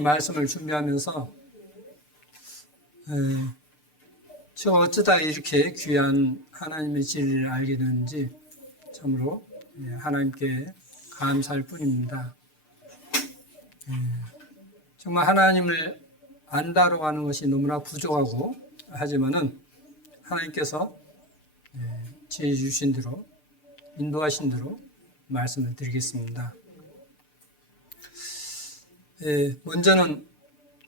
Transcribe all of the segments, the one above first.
이 말씀을 준비하면서 제가 어쩌다 이렇게 귀한 하나님의 진리를 알게 되는지 참으로 하나님께 감사할 뿐입니다. 정말 하나님을 안다고 하는 것이 너무나 부족하고 하지만은 하나님께서 지혜 주신 대로 인도하신 대로 말씀을 드리겠습니다. 먼저는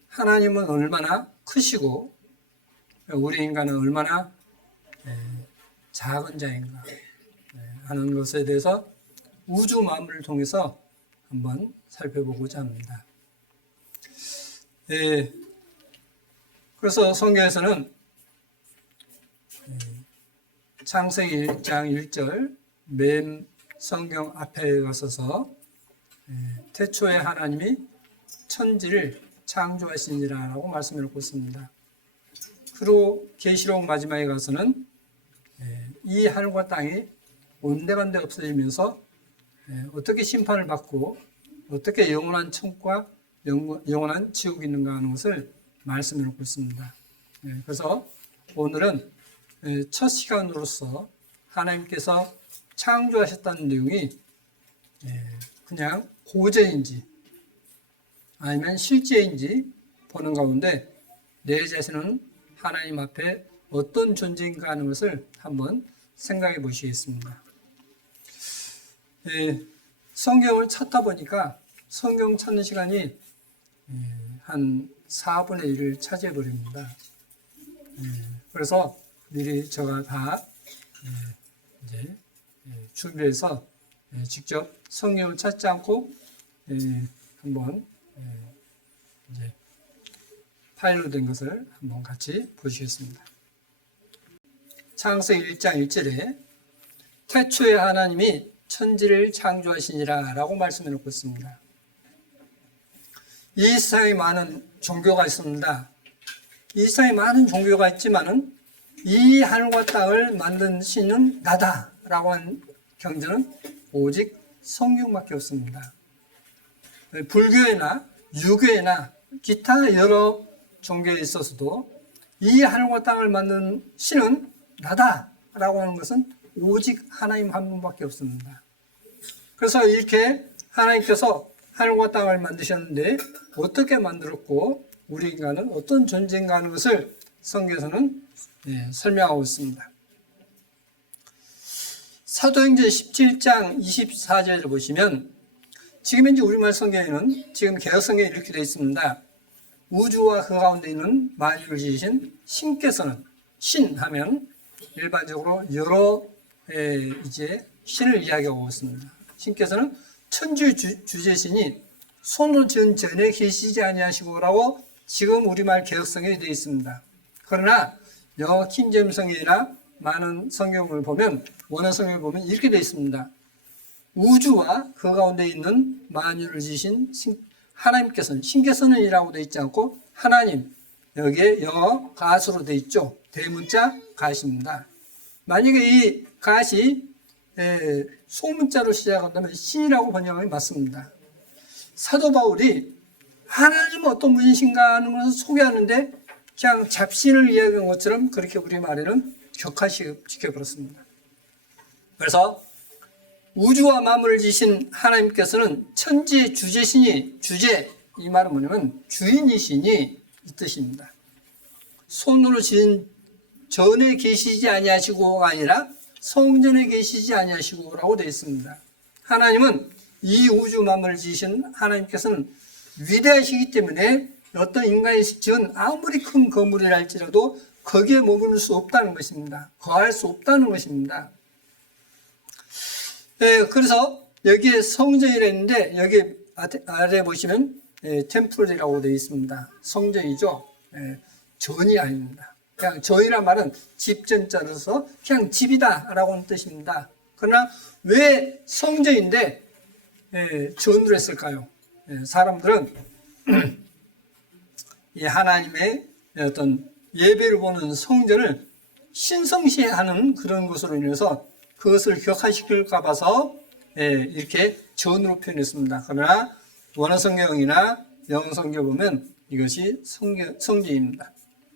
하나님은 얼마나 크시고 우리 인간은 얼마나 작은 자인가 하는 것에 대해서 우주 만물을 통해서 한번 살펴보고자 합니다. 그래서 성경에서는 창세기 1장 1절 맨 성경 앞에 가서서 태초에 하나님이 천지를 창조하시니라라고 말씀해 놓고 있습니다. 그리고 계시록 마지막에 가서는 이 하늘과 땅이 온데간데 없어지면서 어떻게 심판을 받고 어떻게 영원한 천국과 영원한 지옥이 있는가 하는 것을 말씀해 놓고 있습니다. 그래서 오늘은 첫 시간으로서 하나님께서 창조하셨다는 내용이 그냥 고제인지 아니면 실제인지 보는 가운데 내 자신은 하나님 앞에 어떤 존재인가 하는 것을 한번 생각해 보시겠습니다. 성경을 찾다 보니까 성경 찾는 시간이 한 4분의 1을 차지해 버립니다. 그래서 미리 제가 다 이제 준비해서 직접 성경을 찾지 않고 한번 이제 파일로 된 것을 한번 같이 보시겠습니다. 창세기 1장 1절에 태초에 하나님이 천지를 창조하시니라 라고 말씀해 놓고 있습니다. 이 세상에 많은 종교가 있습니다. 이 세상에 많은 종교가 있지만은 이 하늘과 땅을 만든 신은 나다 라고 하는 경전은 오직 성경밖에 없습니다. 불교에나 유교에나 기타 여러 종교에 있어서도 이 하늘과 땅을 만든 신은 나다 라고 하는 것은 오직 하나님 한 분밖에 없습니다. 그래서 이렇게 하나님께서 하늘과 땅을 만드셨는데 어떻게 만들었고 우리 인간은 어떤 존재인가 하는 것을 성경에서는 설명하고 있습니다. 사도행전 17장 24절을 보시면 지금 현재 우리말 성경에는 지금 개역성경에 이렇게 되어 있습니다. 우주와 그 가운데 있는 만유를 지으신 신께서는 신 하면 일반적으로 여러 이제 신을 이야기하고 있습니다. 신께서는 천주 주제신이 손으로 지은 전에 계시지 아니하시고라고 지금 우리말 개역성경에 되어 있습니다. 그러나 영어 킹제임스 성경이나 많은 성경을 보면 원어 성경을 보면 이렇게 되어 있습니다. 우주와 그 가운데 있는 만유를 지으신 하나님께서는 신께서는 이라고 되어 있지 않고 하나님 여기에 영어 가수로 되어 있죠. 대문자 가시입니다. 만약에 이 가시 소문자로 시작한다면 신이라고 번역하면 맞습니다. 사도 바울이 하나님은 어떤 분이신가 하는 것을 소개하는데 그냥 잡신을 이야기한 것처럼 그렇게 우리 말에는 격화시켜버렸습니다. 그래서 우주와 만물을 지으신 하나님께서는 천지의 주제신이 이 말은 뭐냐면 주인이시니 이 뜻입니다. 손으로 지은 전에 계시지 아니하시고가 아니라 성전에 계시지 아니하시고라고 되어 있습니다. 하나님은 이 우주 만물을 지으신 하나님께서는 위대하시기 때문에 어떤 인간이 지은 아무리 큰 건물이라 할지라도 거기에 머무를 수 없다는 것입니다. 거할 수 없다는 것입니다. 그래서 여기에 성전이라 했는데 여기 아래 보시면 템플이라고 되어 있습니다. 성전이죠. 전이 아닙니다. 그냥 전이란 말은 집전자로서 그냥 집이다 라고 하는 뜻입니다. 그러나 왜 성전인데 전으로 했을까요? 사람들은 이 하나님의 어떤 예배를 보는 성전을 신성시하는 그런 것으로 인해서 그것을 격화시킬까 봐서 이렇게 전으로 표현했습니다. 그러나 원어 성경이나 영어 성경 보면 이것이 성전입니다.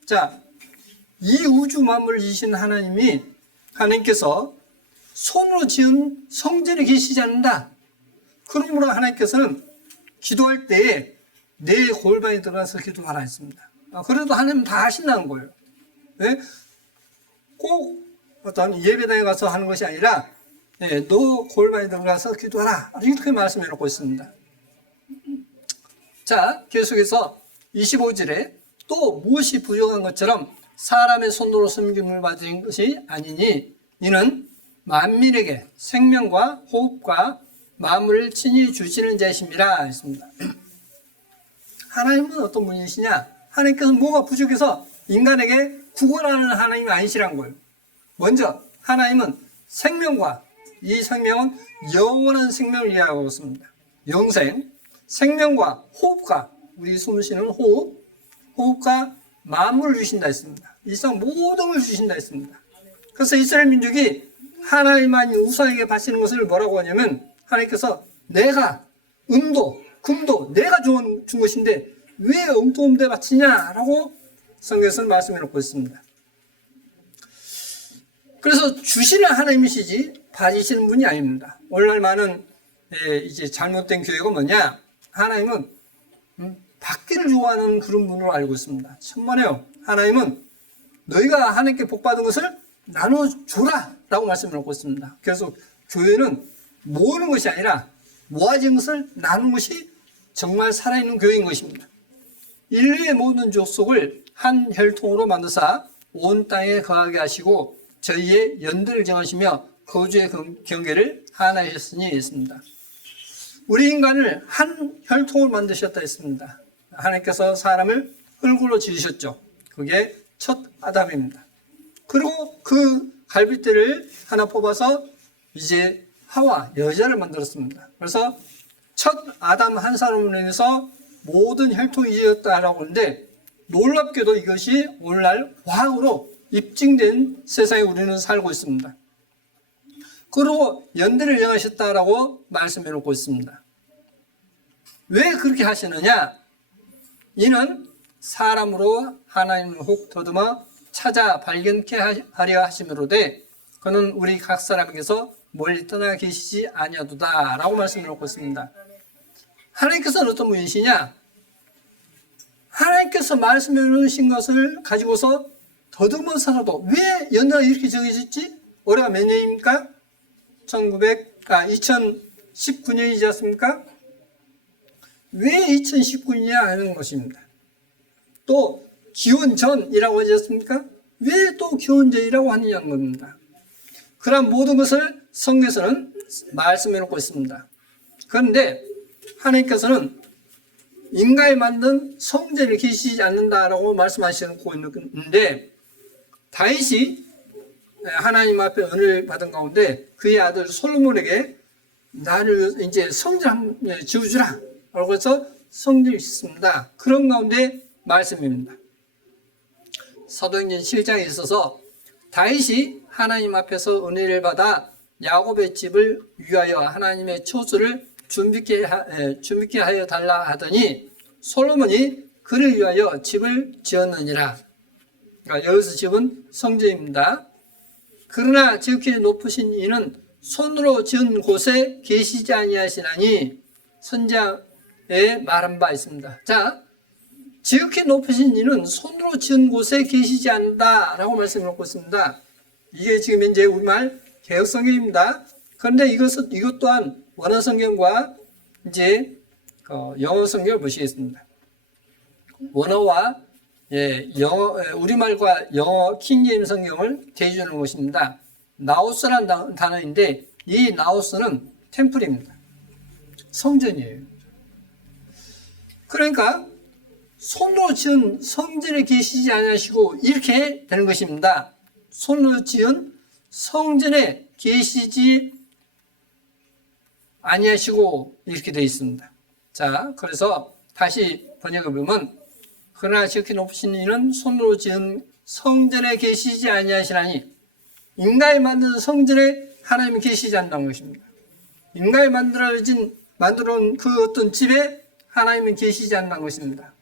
자, 이 우주 만물을 지으신 하나님께서 손으로 지은 성전에 계시지 않는다. 그러므로 하나님께서는 기도할 때에 내 골반에 들어가서 기도하라 했습니다. 그래도 하나님은 다 하신다는 거예요. 네? 꼭 어떤 예배당에 가서 하는 것이 아니라 너 골반에 들어가서 기도하라. 이렇게 말씀해 놓고 있습니다. 자, 계속해서 25절에 또 무엇이 부족한 것처럼 사람의 손으로 섬김을 받은 것이 아니니 이는 만민에게 생명과 호흡과 마음을 친히 주시는 자이심이라 했습니다. 하나님은 어떤 분이시냐? 하나님께서 뭐가 부족해서 인간에게 구걸하는 하나님이 아니시란 거예요. 먼저 하나님은 생명과 이 생명은 영원한 생명을 이야기하고 있습니다. 영생, 생명과 호흡과 우리 숨 쉬는 호흡과 마음을 주신다 했습니다. 이 세상 모든 걸 주신다 했습니다. 그래서 이스라엘 민족이 하나님만이 우상에게 바치는 것을 뭐라고 하냐면 하나님께서 내가 금도 내가 준 것인데 왜 엉뚱한데 바치냐라고 성경에서는 말씀해 놓고 있습니다. 그래서 주시는 하나님이시지 받으시는 분이 아닙니다. 오늘날 많은 이제 잘못된 교회가 뭐냐? 하나님은 받기를 좋아하는 그런 분으로 알고 있습니다. 천만에요. 하나님은 너희가 하나님께 복 받은 것을 나눠줘라 라고 말씀해 놓고 있습니다. 그래서 교회는 모으는 것이 아니라 모아진 것을 나누는 것이 정말 살아있는 교회인 것입니다. 인류의 모든 족속을 한 혈통으로 만드사 온 땅에 거하게 하시고 저희의 연대를 정하시며 거주의 경계를 하나에 하셨으니 했습니다. 우리 인간을 한 혈통으로 만드셨다 했습니다. 하나님께서 사람을 흙으로 지으셨죠. 그게 첫 아담입니다. 그리고 그 갈빗대를 하나 뽑아서 이제 하와 여자를 만들었습니다. 그래서 첫 아담 한 사람으로 인해서 모든 혈통이 이어졌다라고 하는데 놀랍게도 이것이 오늘날 과학으로 입증된 세상에 우리는 살고 있습니다. 그리고 연대를 정하셨다라고 말씀해 놓고 있습니다. 왜 그렇게 하시느냐? 이는 사람으로 하나님을 혹 더듬어 찾아 발견케 하려 하심으로되 그는 우리 각 사람에게서 멀리 떠나 계시지 아니하도다 라고 말씀해 놓고 있습니다. 하나님께서는 어떤 분이시냐? 하나님께서 말씀해 놓으신 것을 가지고서 더듬어서라도 왜 연대가 이렇게 정해졌지? 올해가 몇 년입니까? 2019년이지 않습니까? 왜 2019년이냐 하는 것입니다. 또 기원전이라고 하지 않습니까? 왜 또 기원전이라고 하느냐는 겁니다. 그런 모든 것을 성경에서는 말씀해 놓고 있습니다. 그런데 하나님께서는 인간이 만든 성전을 계시지 않는다라고 말씀하시고 있는데 다윗이 하나님 앞에 은혜를 받은 가운데 그의 아들 솔로몬에게 나를 이제 성전 한번 지어주라 라고 해서 성전을 짓습니다. 그런 가운데 말씀입니다. 사도행전 7장에 있어서 다윗이 하나님 앞에서 은혜를 받아 야곱의 집을 위하여 하나님의 처소를 준비케 하여 달라 하더니 솔로몬이 그를 위하여 집을 지었느니라. 그러니까 여기서 집은 성전입니다. 그러나 지극히 높으신 이는 손으로 지은 곳에 계시지 아니하시나니 선지자의 말한 바 있습니다. 자, 지극히 높으신 이는 손으로 지은 곳에 계시지 않는다라고 말씀해 놓고 있습니다. 이게 지금 현재 우리말 개역성경입니다. 그런데 이것 또한 원어 성경과 이제 영어 성경을 보시겠습니다. 원어와 우리말과 영어 킹제임스 성경을 대주는 것입니다. 나우스라는 단어인데 이 나우스는 템플입니다. 성전이에요. 그러니까 손으로 지은 성전에 계시지 아니하시고 이렇게 되는 것입니다. 손으로 지은 성전에 계시지 아니하시고 이렇게 되어 있습니다. 자, 그래서 다시 번역해 보면 그러나 지극히 높으신 이는 손으로 지은 성전에 계시지 아니하시나니 인간이 만든 성전에 하나님이 계시지 않는다는 것입니다. 인간이 만들어놓은 그 어떤 집에 하나님은 계시지 않는 것입니다.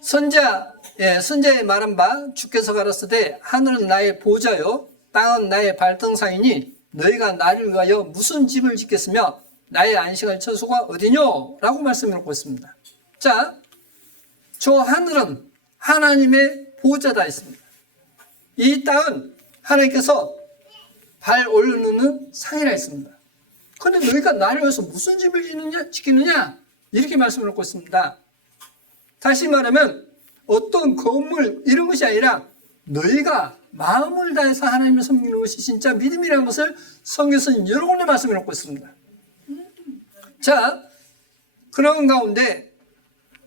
선자의 말한 바 주께서 가라사대 하늘은 나의 보좌요 땅은 나의 발등상이니 너희가 나를 위하여 무슨 집을 짓겠으며 나의 안식할 처소가 어디뇨? 라고 말씀을 있습니다. 자, 저 하늘은 하나님의 보좌다 했습니다. 이 땅은 하나님께서 발 올려놓는 상이라 했습니다. 그런데 너희가 나를 위해서 무슨 집을 짓겠느냐? 이렇게 말씀을 하고 있습니다. 다시 말하면 어떤 건물 이런 것이 아니라 너희가 마음을 다해서 하나님을 섬기는 것이 진짜 믿음이라는 것을 성경에서는 여러 군데 말씀을 하고 있습니다. 자, 그런 가운데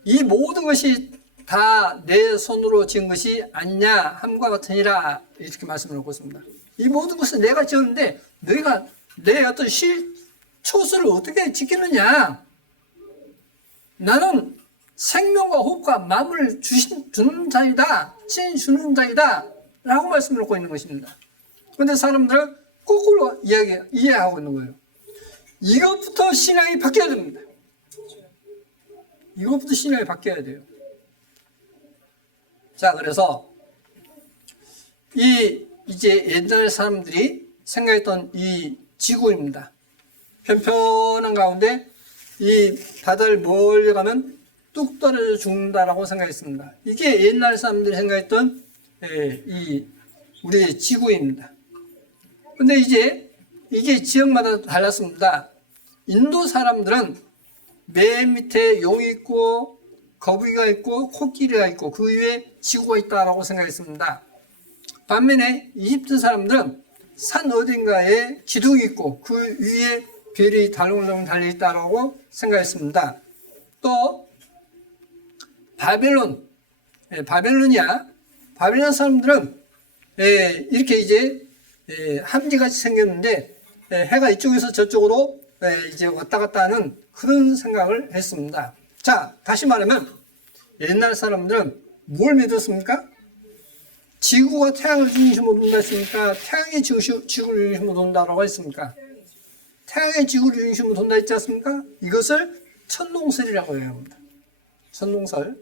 이 모든 것이 다 내 손으로 지은 것이 아니냐 함과 같으니라 이렇게 말씀을 하고 있습니다. 이 모든 것은 내가 지었는데 너희가 내 어떤 초소를 어떻게 지키느냐? 나는 생명과 호흡과 마음을 주는 자이다. 신 주는 자이다. 라고 말씀을 하고 있는 것입니다. 그런데 사람들은 거꾸로 이해하고 있는 거예요. 이것부터 신앙이 바뀌어야 됩니다. 이것부터 신앙이 바뀌어야 돼요. 자, 그래서 이제 옛날 사람들이 생각했던 이 지구입니다. 편편한 가운데 이 바다를 멀리 가면 뚝 떨어져 죽는다라고 생각했습니다. 이게 옛날 사람들이 생각했던 우리의 지구입니다. 근데 이제 이게 지역마다 달랐습니다. 인도 사람들은 맨 밑에 용이 있고 거북이가 있고 코끼리가 있고 그 위에 지구가 있다라고 생각했습니다. 반면에 이집트 사람들은 산 어딘가에 기둥이 있고 그 위에 별이 달롱달롱 달려있다라고 생각했습니다. 또 바벨론 사람들은 이렇게 이제 함지같이 생겼는데 해가 이쪽에서 저쪽으로 이제 왔다 갔다 하는 그런 생각을 했습니다. 자, 다시 말하면 옛날 사람들은 뭘 믿었습니까? 지구가 태양을 중심으로 돈다 했습니까? 태양이 지구를 중심으로 돈다라고 했습니까? 태양의 지구를 중심으로 돈다 했지 않습니까? 이것을 천동설이라고 해요. 천동설.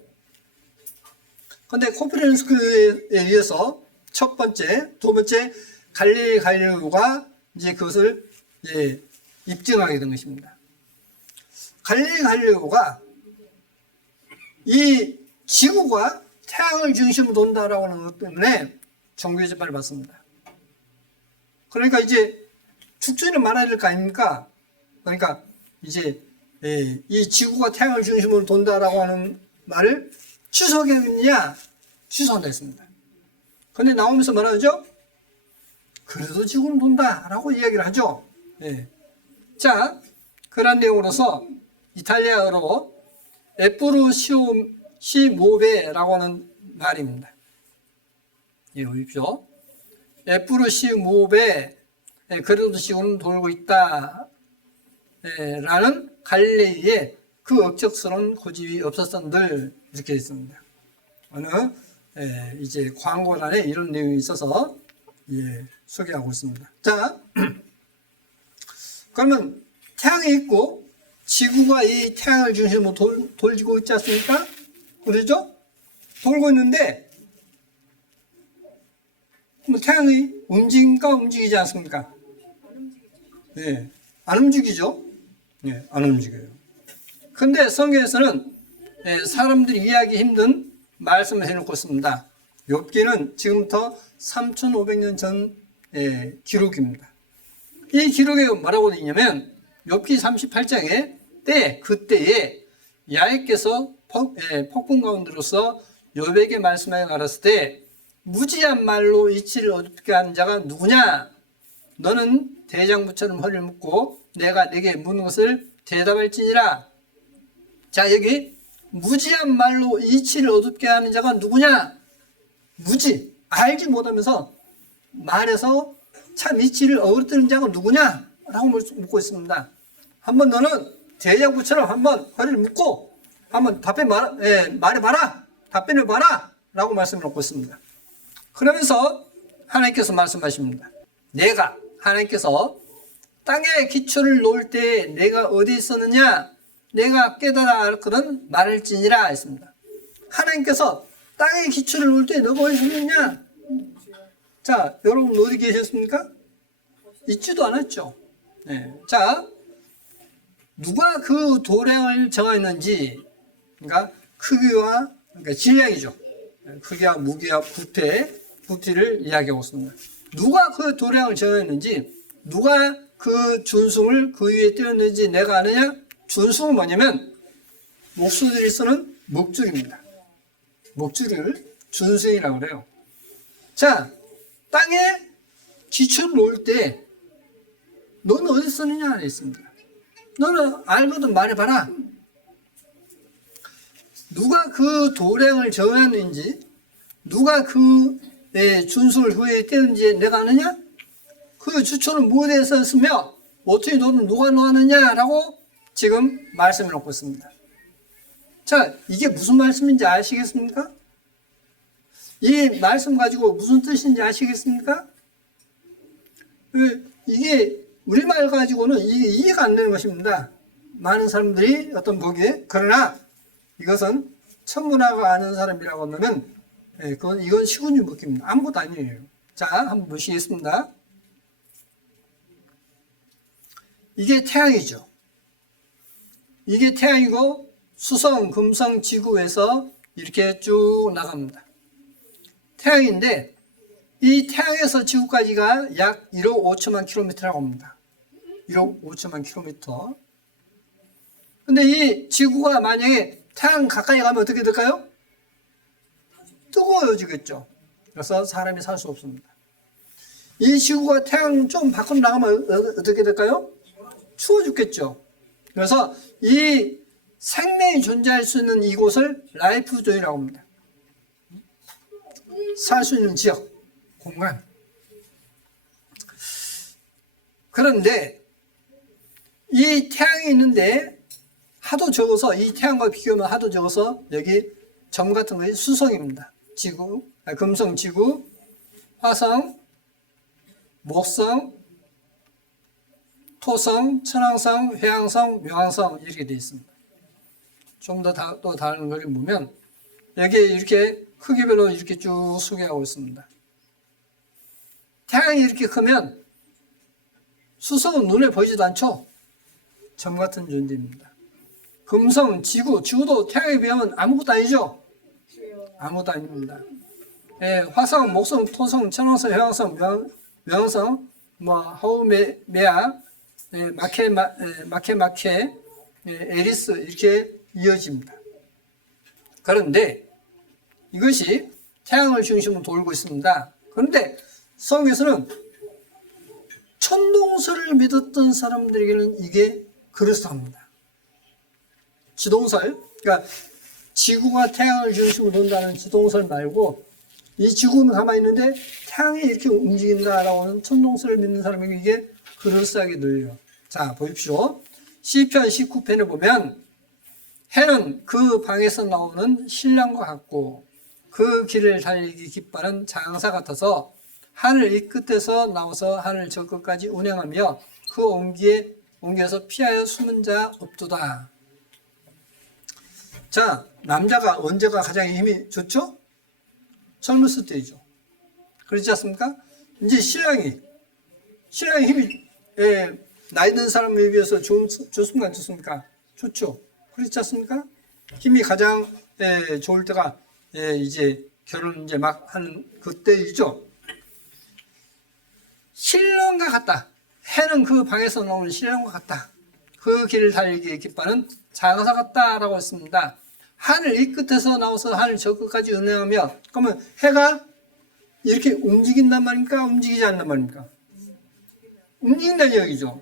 근데 코페르니쿠스에 의해서 첫 번째, 두 번째 갈릴리오가 이제 그것을 입증하게 된 것입니다. 갈릴리오가 이 지구가 태양을 중심으로 돈다라고 하는 것 때문에 종교의 재판을 받습니다. 그러니까 이제 축전이 말아야 될 거 아닙니까? 그러니까 이제 이 지구가 태양을 중심으로 돈다라고 하는 말을 취소하겠느냐? 취소한다 했습니다. 근데 나오면서 뭐라 하죠? 그래도 지구는 돈다라고 이야기를 하죠. 자, 그런 내용으로서 이탈리아어로 에프루시모베라고 하는 말입니다. 보십시오. 에프루시모베, 그래도 지구는 돌고 있다. 라는 갈릴레이의 그 억척스러운 고집이 없었던들 이렇게 있습니다. 어느 이제 광고란에 이런 내용이 있어서 소개하고 있습니다. 자, 그러면 태양이 있고 지구가 이 태양을 중심으로 돌고 있지 않습니까? 그러죠? 돌고 있는데 뭐 태양이 움직이지 않습니까? 안 움직이죠? 안 움직여요. 근데 성경에서는 사람들이 이해하기 힘든 말씀을 해놓고 있습니다. 욥기는 지금부터 3,500년 전 기록입니다. 이 기록에 뭐라고 되어 있냐면 욥기 38장에 그때에 야훼께서 폭풍 가운데로서 욥에게 말씀하여 가라사대 때 무지한 말로 이치를 어둡게 하는 자가 누구냐? 너는 대장부처럼 허리를 묶고 내가 네게 묻는 것을 대답할지니라. 자, 여기 무지한 말로 이치를 어둡게 하는 자가 누구냐? 무지, 알지 못하면서 말해서 참 이치를 어그러뜨리는 자가 누구냐? 라고 묻고 있습니다. 한번 너는 대장부처럼 한번 허리를 묶고 한번 말해봐라. 답변을 봐라. 라고 말씀을 하고 있습니다. 그러면서 하나님께서 말씀하십니다. 하나님께서 땅에 기초를 놓을 때 내가 어디 있었느냐? 내가 깨달아 알거든 말할지니라 했습니다. 하나님께서 땅에 기초를 놓을 때 너가 어디 있느냐? 자, 여러분 어디 계셨습니까? 있지도 않았죠. 네. 자, 누가 그 도량을 정했는지, 그러니까 크기와 그러니까 질량이죠. 크기와 무게와 부피를 이야기하고 있습니다. 누가 그 도량을 정했는지, 누가 그 준승을 그 위에 띄웠는지 내가 아느냐? 준승은 뭐냐면 목수들이 쓰는 목줄입니다. 목줄을 준승이라고 그래요. 자, 땅에 기초를 놓을 때 너는 어디 쓰느냐 했습니다. 너는 알거든 말해봐라. 누가 그 도량을 정했는지, 누가 그 준승을 그 위에 띄웠는지 내가 아느냐? 그 주초는 무엇에 썼으며 어떻게 너는 누가 놓았느냐라고 지금 말씀을 놓고 있습니다. 자, 이게 무슨 말씀인지 아시겠습니까? 이 말씀 가지고 무슨 뜻인지 아시겠습니까? 이게 우리말 가지고는 이게 이해가 안 되는 것입니다. 많은 사람들이 어떤 보기에. 그러나 이것은 천문학을 아는 사람이라고 하면 이건 시군유 묶입니다. 아무것도 아니에요. 자, 한번 보시겠습니다. 이게 태양이죠. 이게 태양이고 수성, 금성, 지구에서 이렇게 쭉 나갑니다. 태양인데 이 태양에서 지구까지가 약 1억 5천만 킬로미터라고 합니다. 1억 5천만 킬로미터. 근데 이 지구가 만약에 태양 가까이 가면 어떻게 될까요? 뜨거워지겠죠. 그래서 사람이 살 수 없습니다. 이 지구가 태양 좀 밖으로 나가면 어떻게 될까요? 추워 죽겠죠. 그래서 이 생명이 존재할 수 있는 이곳을 라이프 존이라고 합니다. 살 수 있는 지역, 공간. 그런데 이 태양이 있는데 하도 적어서, 이 태양과 비교하면 하도 적어서 여기 점 같은 것이 수성입니다. 지구, 금성, 지구, 화성, 목성, 토성, 천왕성, 회왕성, 묘왕성 이렇게 되어 있습니다. 좀 더 또 다른 걸 보면 여기에 이렇게 크기별로 이렇게 쭉 소개하고 있습니다. 태양이 이렇게 크면 수성은 눈에 보이지도 않죠. 점 같은 존재입니다. 금성, 지구도 태양에 비하면 아무것도 아니죠. 아무것도 아닙니다. 화성, 목성, 토성, 천왕성, 회왕성, 묘왕성, 하우메아, 마케, 에리스 이렇게 이어집니다. 그런데 이것이 태양을 중심으로 돌고 있습니다. 그런데 성경에서는 천동설을 믿었던 사람들에게는 이게 그렇습니다. 지동설, 그러니까 지구가 태양을 중심으로 돈다는 지동설 말고 이 지구는 가만히 있는데 태양이 이렇게 움직인다라고 하는 천동설을 믿는 사람에게 이게 그럴싸하게 들려요. 자, 보십시오. 시편 19편에 보면 해는 그 방에서 나오는 신랑과 같고 그 길을 달리기 기뻐하는 장사 같아서 하늘 이 끝에서 나와서 하늘 저 끝까지 운행하며 그 옮겨서 피하여 숨은 자 없도다. 자, 남자가 언제가 가장 힘이 좋죠? 젊었을 때이죠. 그렇지 않습니까? 이제 신랑이 힘이 나이 든 사람에 비해서 좋습니까? 안 좋습니까? 좋죠. 그렇지 않습니까? 힘이 가장 좋을 때가 이제 결혼 이제 막 하는 그때이죠. 신랑과 같다. 해는 그 방에서 나오는 신랑과 같다. 그 길을 달리기 기뻐하는 장사 같다라고 했습니다. 하늘 이 끝에서 나와서 하늘 저 끝까지 운행하며, 그러면 해가 이렇게 움직인단 말입니까? 움직이지 않단 말입니까? 움직인다는 이야기죠.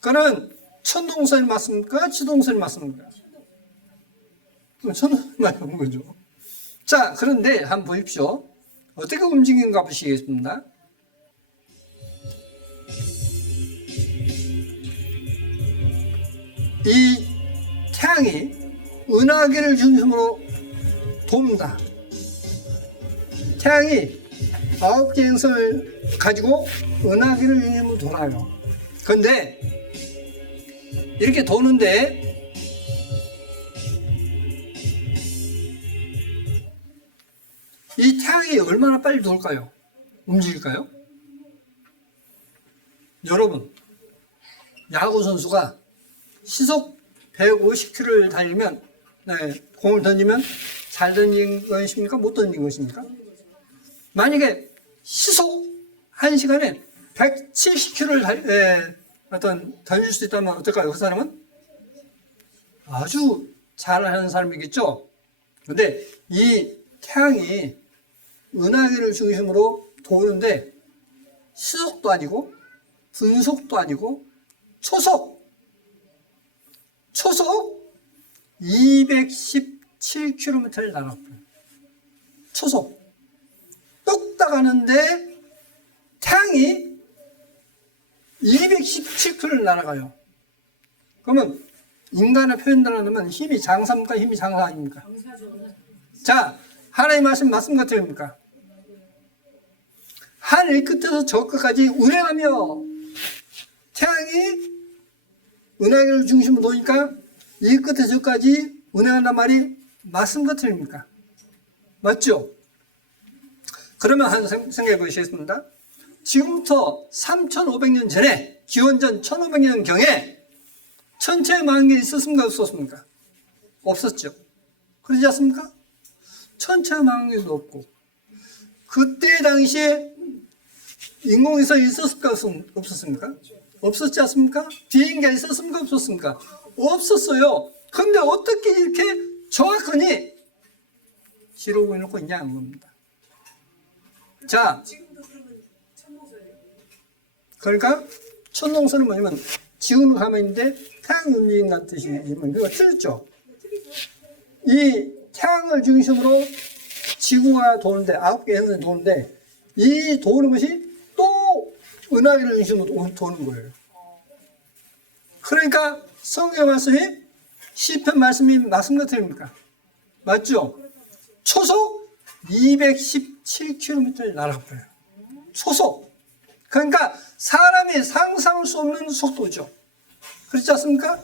그러면 천동설이 맞습니까? 지동설이 맞습니까? 천동설이 맞는 거죠. 자, 그런데 한번 보십시오. 어떻게 움직이는가 보시겠습니다. 이 태양이 은하계를 중심으로 돕니다. 태양이 9개 행성을 가지고 은하계를 중심으로 돌아요. 그런데 이렇게 도는데 이 태양이 얼마나 빨리 돌까요? 움직일까요? 여러분, 야구 선수가 시속 150km를 달리면, 공을 던지면 잘 던진 것입니까? 못 던진 것입니까? 만약에 시속 1시간에 170km를 던질 수 있다면 어떨까요? 그 사람은 아주 잘하는 사람이겠죠. 그런데 이 태양이 은하계를 중심으로 도는데 시속도 아니고 분속도 아니고 초속 217km를 날아가요. 초속 뚝딱 가는데 태양이 217km를 날아가요. 그러면 인간의 표현대로 하면 힘이 장사입니까? 힘이 장사 아닙니까? 자, 하나님 말씀 맞습니까? 틀립니까? 하늘 끝에서 저 끝까지 운행하며 태양이 은하계를 중심으로 도니까 이 끝에서 저까지 운행한단 말이 맞습니까? 틀립니까? 맞죠? 그러면 한 생각해 보시겠습니다. 지금부터 3,500년 전에, 기원전 1,500년 경에 천체망원경이 있었습니까? 없었습니까? 없었죠. 그러지 않습니까? 천체망원경도 없고, 그때 당시에 인공위성이 있었을까? 없었습니까? 없었지 않습니까? 비행기가 있었습니까? 없었습니까? 없었어요. 근데 어떻게 이렇게 정확하니 기록을 해놓고 있냐는 겁니다. 자, 그러니까 천동설은 뭐냐면 지구는 가만있는데 태양이 움직인다는 뜻이지만 그거 틀렸죠. 이 태양을 중심으로 지구가 도는데 9개 행성이 도는데 이 도는 것이 또 은하계를 중심으로 도는 거예요. 그러니까 성경 말씀이 시편 말씀이 맞습니까? 틀립니까? 맞죠? 초속 217km를 날아가요. 초속. 그러니까 사람이 상상할 수 없는 속도죠. 그렇지 않습니까?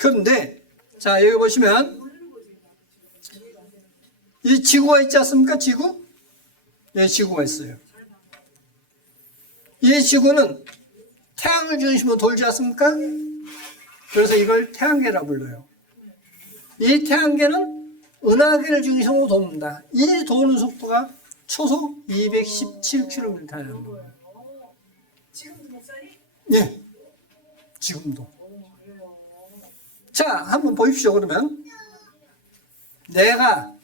그런데 자, 여기 보시면 이 지구가 있지 않습니까? 지구? 네, 지구가 있어요. 이 지구는 태양을 중심으로 돌지 않습니까? 그래서 이걸 태양계라 불러요. 이 태양계는 은하계를 중심으로 돕니다. 이 도는 속도가 초속 217km라는 거예요. 지금도 목사님? 예, 지금도. 자, 한번 보십시오. 그러면 내가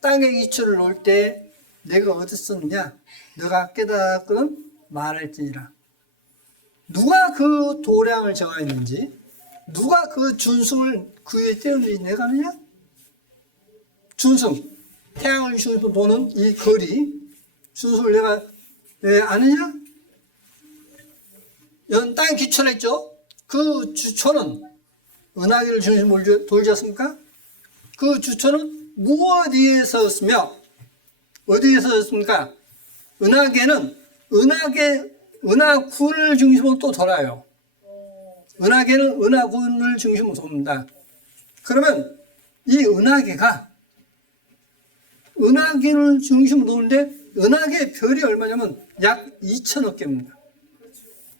땅에 기초를 놓을 때 내가 어디 있었느냐? 너가 깨닫고는 말할지니라. 누가 그 도량을 정하였는지, 누가 그 준승을 그 위에 떼었는지 내가 아느냐? 준승, 태양을 중심으로 도는 이 거리, 준승을 내가 아느냐? 연 땅에 기초를 했죠? 그 주초는 은하계를 중심으로 돌지 않습니까? 그 주초는 무엇 위에 서였으며 어디에 서였습니까? 은하계는 은하군을 중심으로 또 돌아요. 은하계는 은하군을 중심으로 돕니다. 그러면 이 은하계가 은하계를 중심으로 도는데 은하계 별이 얼마냐면 약 2천억 개입니다.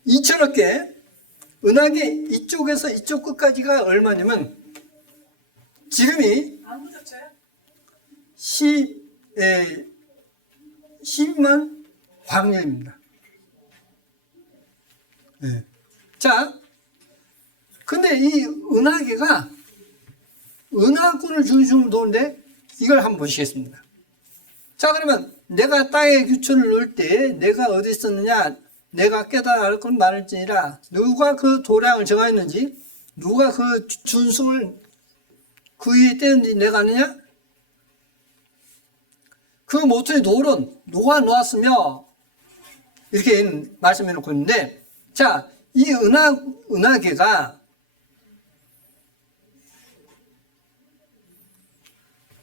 2천억 개. 은하계 이쪽에서 이쪽 끝까지가 얼마냐면 지름이 12만 광년입니다. 네. 자, 근데 이 은하계가 은하군을 중심으로 도는데 이걸 한번 보시겠습니다. 자, 그러면 내가 땅에 규천을 놓을 때 내가 어디 있었느냐? 내가 깨달아 알 건 말할지니라. 누가 그 도량을 정하였는지, 누가 그 준승을 그 위에 떼는지 내가 아느냐? 그 모퉁이 돌은 누가 놓았으며 이렇게 말씀해 놓고 있는데, 자, 이 은하계가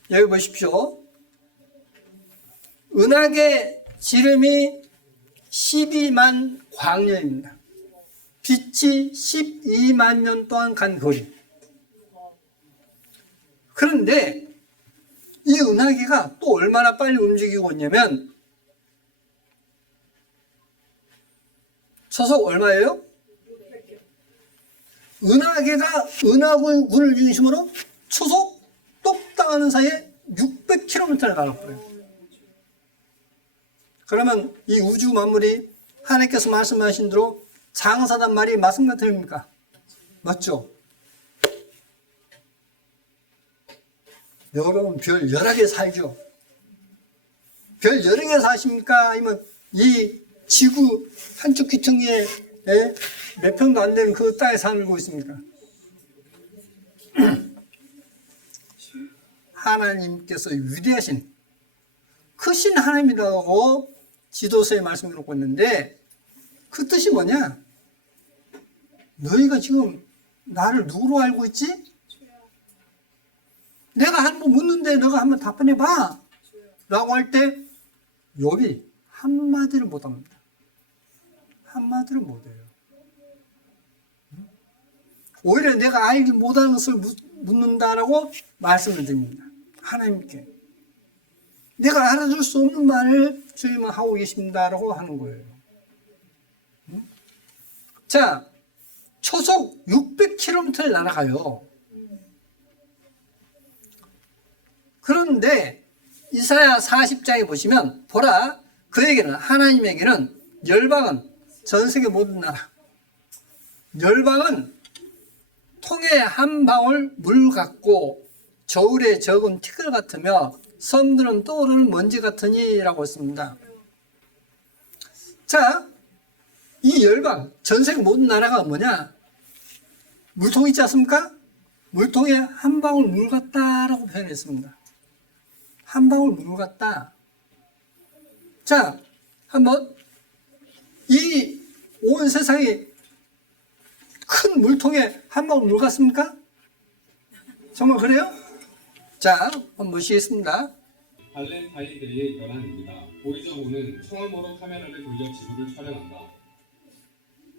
여기 보십시오. 은하계 지름이 12만 광년입니다. 빛이 12만 년 동안 간 거리. 그런데 이 은하계가 또 얼마나 빨리 움직이고 있냐면 초속 얼마예요? 은하군을 중심으로 초속 똑딱하는 사이에 600km를 날아버려요. 그러면 이 우주 만물이 하나님께서 말씀하신 대로 장사단 말이 맞습니까? 틀립니까? 맞죠? 여러분 별 여러 개 살죠? 별 여러 개 사십니까? 아니면 이 지구 한쪽 귀퉁이에 몇 평도 안 되는 그 땅에 살고 있습니까? 하나님께서 위대하신 크신 하나님이라고 지도서에 말씀을 놓고 있는데 그 뜻이 뭐냐? 너희가 지금 나를 누구로 알고 있지? 내가 한번 묻는데 너가 한번 답변해봐 라고 할 때 욥이 한마디를 못합니다. 한마디를 못해요. 오히려 내가 알지 못하는 것을 묻는다라고 말씀을 드립니다. 하나님께. 내가 알아줄 수 없는 말을 주님은 하고 계십니다라고 하는 거예요. 자, 초속 600km를 날아가요. 그런데 이사야 40장에 보시면 보라, 그에게는 하나님에게는 열방은 전 세계 모든 나라, 열방은 통에 한 방울 물 같고 저울에 적은 티끌 같으며 섬들은 떠오르는 먼지 같으니라고 했습니다. 자, 이 열방 전 세계 모든 나라가 뭐냐? 물통 있지 않습니까? 물통에 한 방울 물 같다라고 표현했습니다. 한 방울 물 같다. 자, 한번 이 온 세상이 큰 물통에 한 방울 물 같습니까? 정말 그래요? 자, 한번 보시겠습니다. 발렌타인데이의 연안입니다. 보이저호는 청암호로 카메라를 돌려 지구를 촬영한다.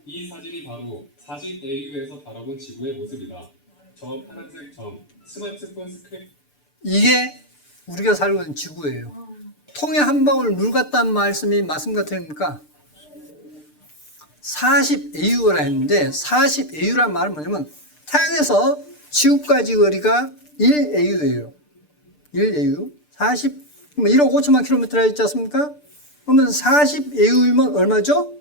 이 사진이 바로 40AU에서 바라본 지구의 모습이다. 저 파란색 점, 스마트폰 스크린. 이게 우리가 살고 있는 지구예요. 통에 한 방울 물 같다는 말씀이 맞습니까? 틀립니까? 40AU라 했는데 40AU란 말은 뭐냐면 태양에서 지구까지 거리가 1AU예요. 1AU. 1억 5천만 킬로미터라 했지 않습니까? 그러면 40AU이면 얼마죠?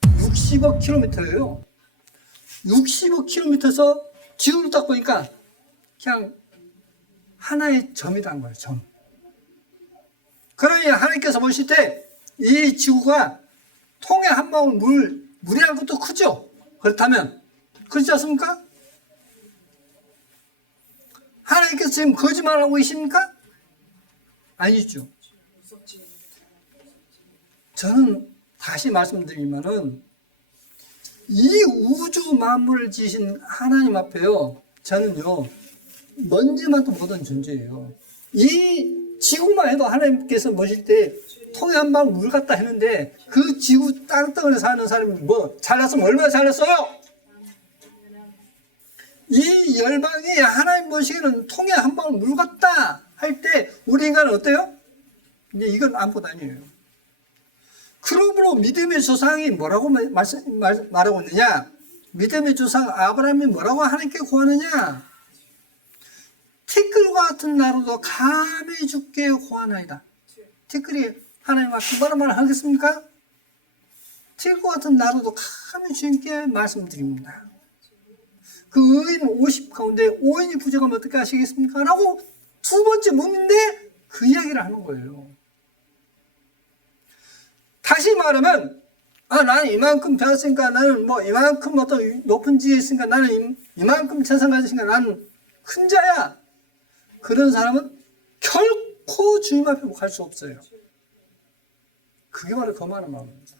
60억 킬로미터예요. 60억 킬로미터에서 지구를 딱 보니까 그냥 하나의 점이라는 거예요. 점. 그러니 하나님께서 보실 때 이 지구가 통에 한 방울 물이라는 것도 크죠? 그렇다면 그렇지 않습니까? 하나님께서 지금 거짓말하고 계십니까? 아니죠. 저는 다시 말씀드리면은 이 우주 만물을 지으신 하나님 앞에요, 저는요 먼지만도 못한 존재예요. 이 지구만 해도 하나님께서 보실 때 통에 한 방울 물 같다 했는데 그 지구 땅덩어리에 사는 사람이 뭐 잘났으면 얼마나 잘났어요? 이 열방이 하나님 보시기에는 통에 한 방울 물 같다 할 때 우리 인간은 어때요? 이제 이건 아무것도 아니에요. 그러므로 믿음의 조상이 뭐라고 말하고 있느냐? 믿음의 조상 아브라함이 뭐라고 하나님께 구하느냐? 티끌과 같은 나로도 감히 주께 구하나이다. 티끌이 하나님 앞에 뭐라 말하겠습니까? 티끌과 같은 나로도 감히 주님께 말씀드립니다. 그 의인 50 가운데 5인이 부족하면 어떻게 하시겠습니까? 라고 두 번째 묻는데 그 이야기를 하는 거예요. 다시 말하면 나는 이만큼 배웠으니까, 나는 뭐 이만큼 어떤 높은 지위에 있으니까, 나는 이만큼 재산 가졌으니까 나는 큰 자야. 그런 사람은 결코 주님 앞에 갈 수 없어요. 그게 바로 거만한 마음입니다.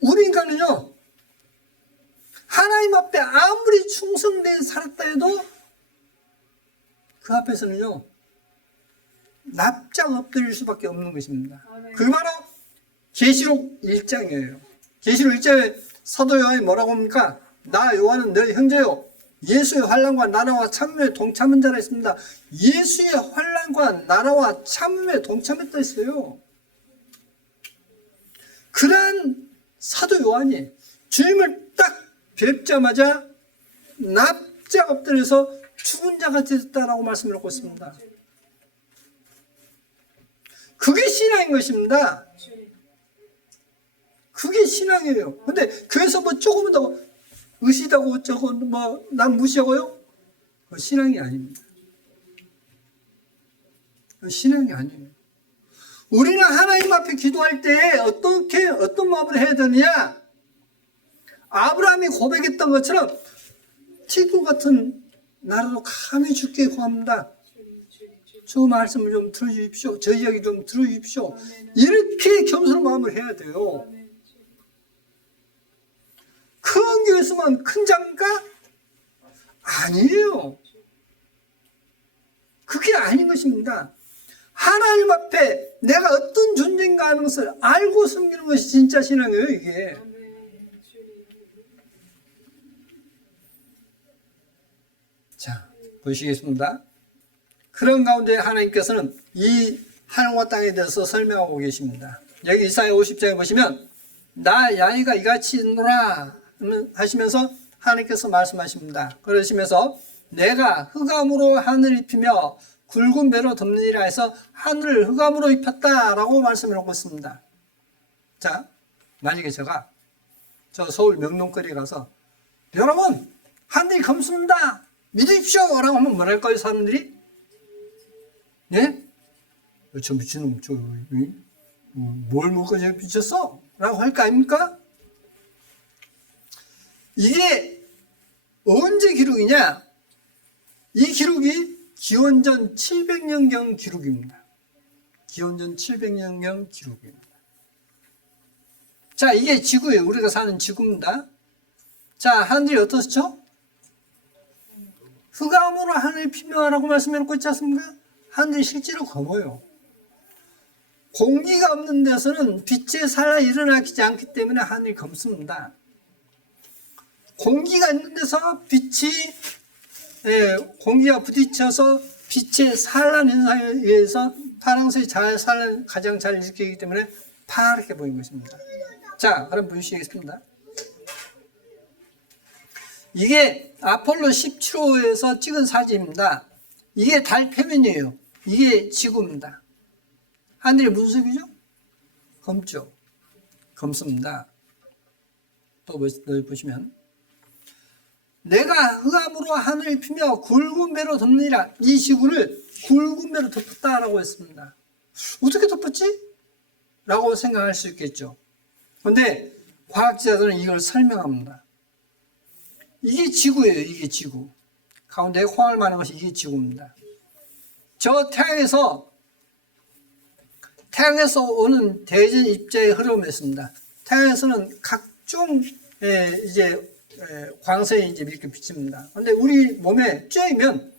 우리 인간은요, 하나님 앞에 아무리 충성되게 살았다 해도 그 앞에서는요 납작 엎드릴 수밖에 없는 것입니다. 그게 바로 계시록 1장이에요. 계시록 1장에 사도 요한이 뭐라고 합니까? 나 요한은 너희 형제요, 예수의 환난과 나라와 참음에 동참한 자라 했습니다. 예수의 환난과 나라와 참음에 동참했다 했어요. 그러한 사도 요한이 주님을 딱 뵙자마자 납작 엎드려서 죽은 자가 되었다라고 말씀을 하고 있습니다. 그게 신앙인 것입니다. 그게 신앙이에요. 근데 그래서 뭐 조금은 더 의시다고 저거 뭐 난 무시하고요? 그 신앙이 아닙니다. 그 신앙이 아니에요. 우리는 하나님 앞에 기도할 때 어떤 마음으로 해야 되느냐? 아브라함이 고백했던 것처럼 티도 같은 나라도 감히 주께 구합니다. 저 말씀을 좀 들어주십시오. 저 이야기 좀 들어주십시오. 이렇게 겸손한 마음을 해야 돼요. 큰 교회에서만 큰 자인가? 아니에요. 그게 아닌 것입니다. 하나님 앞에 내가 어떤 존재인가 하는 것을 알고 섬기는 것이 진짜 신앙이에요, 이게. 자, 보시겠습니다. 그런 가운데 하나님께서는 이 하늘과 땅에 대해서 설명하고 계십니다. 여기 이사야 50장에 보시면 나 야훼가 이같이 있노라 하시면서 하나님께서 말씀하십니다. 그러시면서 내가 흑암으로 하늘을 입히며 굵은 배로 덮느니라 해서 하늘을 흑암으로 입혔다라고 말씀을 하고 있습니다. 자, 만약에 제가 저 서울 명동거리에 가서 여러분 하늘이 검습니다. 믿으십시오 라고 하면 뭐라 할까요, 사람들이? 예? 저 미친놈, 뭘 먹고 저기 미쳤어? 라고 할 거 아닙니까? 이게 언제 기록이냐? 이 기록이 기원전 700년경 기록입니다. 기원전 700년경 기록입니다. 자, 이게 지구예요. 우리가 사는 지구입니다. 자, 하늘이 어떻죠? 흑암으로 하늘이 피명하라고 말씀해놓고 있지 않습니까? 하늘이 실제로 검어요. 공기가 없는 데서는 빛의 살아 일어나지 않기 때문에 하늘이 검습니다. 공기가 있는 데서 공기가 부딪혀서 빛의 산란 현상에 의해서 파란색이 가장 잘 일으키기 때문에 파랗게 보이는 것입니다. 자, 그럼 보시겠습니다. 이게 아폴로 17호에서 찍은 사진입니다. 이게 달 표면이에요. 이게 지구입니다. 하늘이 무슨 색이죠? 검죠. 검습니다. 또 보시면 내가 흑암으로 하늘을 피며 굵은 배로 덮느니라. 이 지구를 굵은 배로 덮었다라고 했습니다. 어떻게 덮었지? 라고 생각할 수 있겠죠. 그런데 과학자들은 이걸 설명합니다. 이게 지구예요. 이게 지구. 가운데 홍할 많은 것이 이게 지구입니다. 저 태양에서 오는 대전 입자의 흐름이었습니다. 태양에서는 각종 광선이 이렇게 비칩니다. 그런데 우리 몸에 쬐면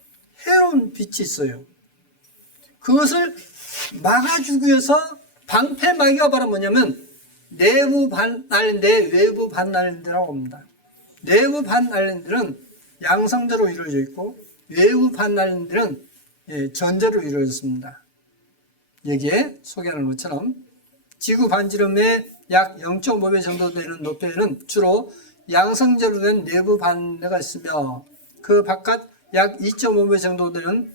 해로운 빛이 있어요. 그것을 막아주기 위해서 방패막이가 바로 뭐냐면 내부 반날린대, 외부 반날린대라고 합니다. 내부 반날린대는 양성자로 이루어져 있고 외부 반날린대는 전자로 이루어졌습니다. 여기에 소개하는 것처럼 지구 반지름의 약 0.5배 정도 되는 높이에는 주로 양성자로 된 내부 반대가 있으며 그 바깥 약 2.5배 정도 되는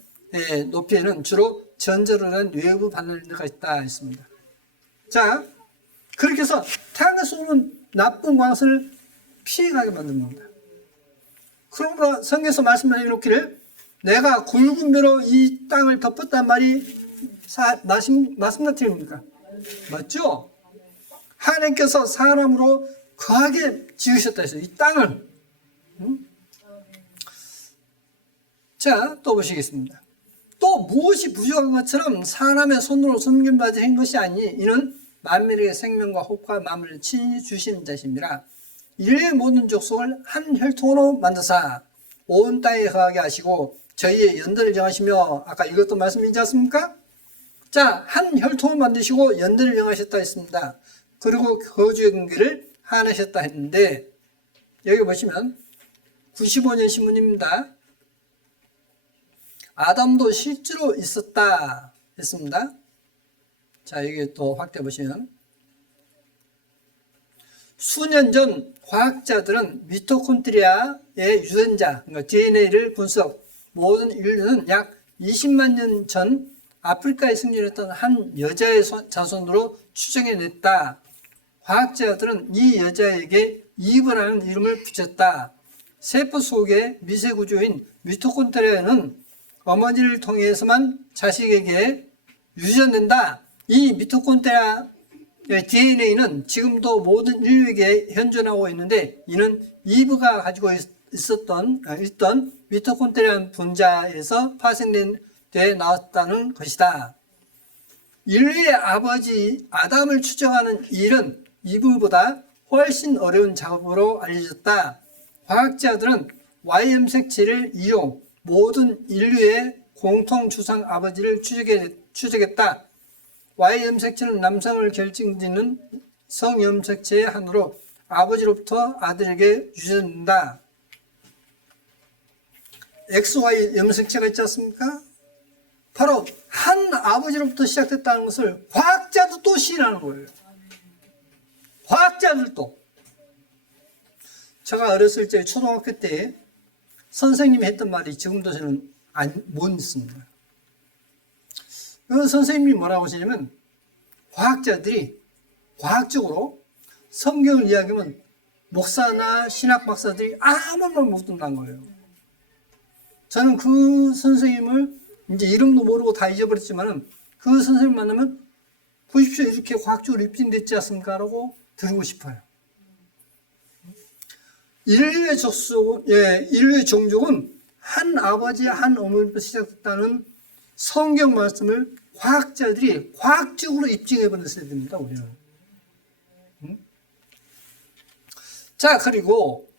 높이에는 주로 전자로 된 외부 반날린대가 있다 했습니다. 자, 그렇게 해서 태양에서 오는 나쁜 광선을 피해가게 만듭니다. 그러므로 성경에서 말씀해 놓기를 내가 굵은 배로 이 땅을 덮었단 말이 맞습니까? 틀립니까? 맞죠? 하나님께서 사람으로 거하게 지으셨다 했어요. 이 땅을. 자, 또 보시겠습니다. 또 무엇이 부족한 것처럼 사람의 손으로 섬김받은 것이 아니 이는 만민에게 생명과 호흡과 마음을 친히 주시는 자심이라. 인류의 모든 족속을 한 혈통으로 만드사 온 땅에 거하게 하시고 저희의 연대를 정하시며 아까 이것도 말씀이지 않습니까? 자, 한 혈통을 만드시고 연대를 정하셨다 했습니다. 그리고 거주의 근기를 하나셨다 했는데 여기 보시면 95년 신문입니다. 아담도 실제로 있었다 했습니다. 자, 여기 또 확대 보시면 수년 전 과학자들은 미토콘드리아의 유전자, 그러니까 DNA를 분석, 모든 인류는 약 20만 년 전 아프리카에 생존했던 한 여자의 자손으로 추정해냈다. 과학자들은 이 여자에게 이브라는 이름을 붙였다. 세포 속의 미세 구조인 미토콘드리아는 어머니를 통해서만 자식에게 유전된다. 이 미토콘드리아 DNA는 지금도 모든 인류에게 현존하고 있는데 이는 이브가 가지고 있던 미토콘드리아 분자에서 파생된 데 나왔다는 것이다. 인류의 아버지 아담을 추정하는 일은 이브보다 훨씬 어려운 작업으로 알려졌다. 과학자들은 Y 염색체를 이용 모든 인류의 공통 주상 아버지를 추적했다. Y 염색체는 남성을 결정짓는 성염색체의 하나로 아버지로부터 아들에게 유전된다. XY 염색체가 있지 않습니까? 바로 한 아버지로부터 시작됐다는 것을 과학자도 또 시인하는 거예요. 과학자들도. 제가 어렸을 때 초등학교 때 선생님이 했던 말이 지금도 저는 못 잊습니다. 그 선생님이 뭐라고 하시냐면 과학자들이 과학적으로 성경을 이야기하면 목사나 신학 박사들이 아무 말 못 듣는다는 거예요. 저는 그 선생님을 이제 이름도 모르고 다 잊어버렸지만은 그 선생님 만나면 보십시오 이렇게 과학적으로 입증됐지 않습니까? 라고 들고 싶어요. 인류의 종족은 한 아버지 한 어머니부터 시작됐다는 성경 말씀을 과학자들이 과학적으로 입증해 버렸어야 됩니다. 우리는. 자, 그리고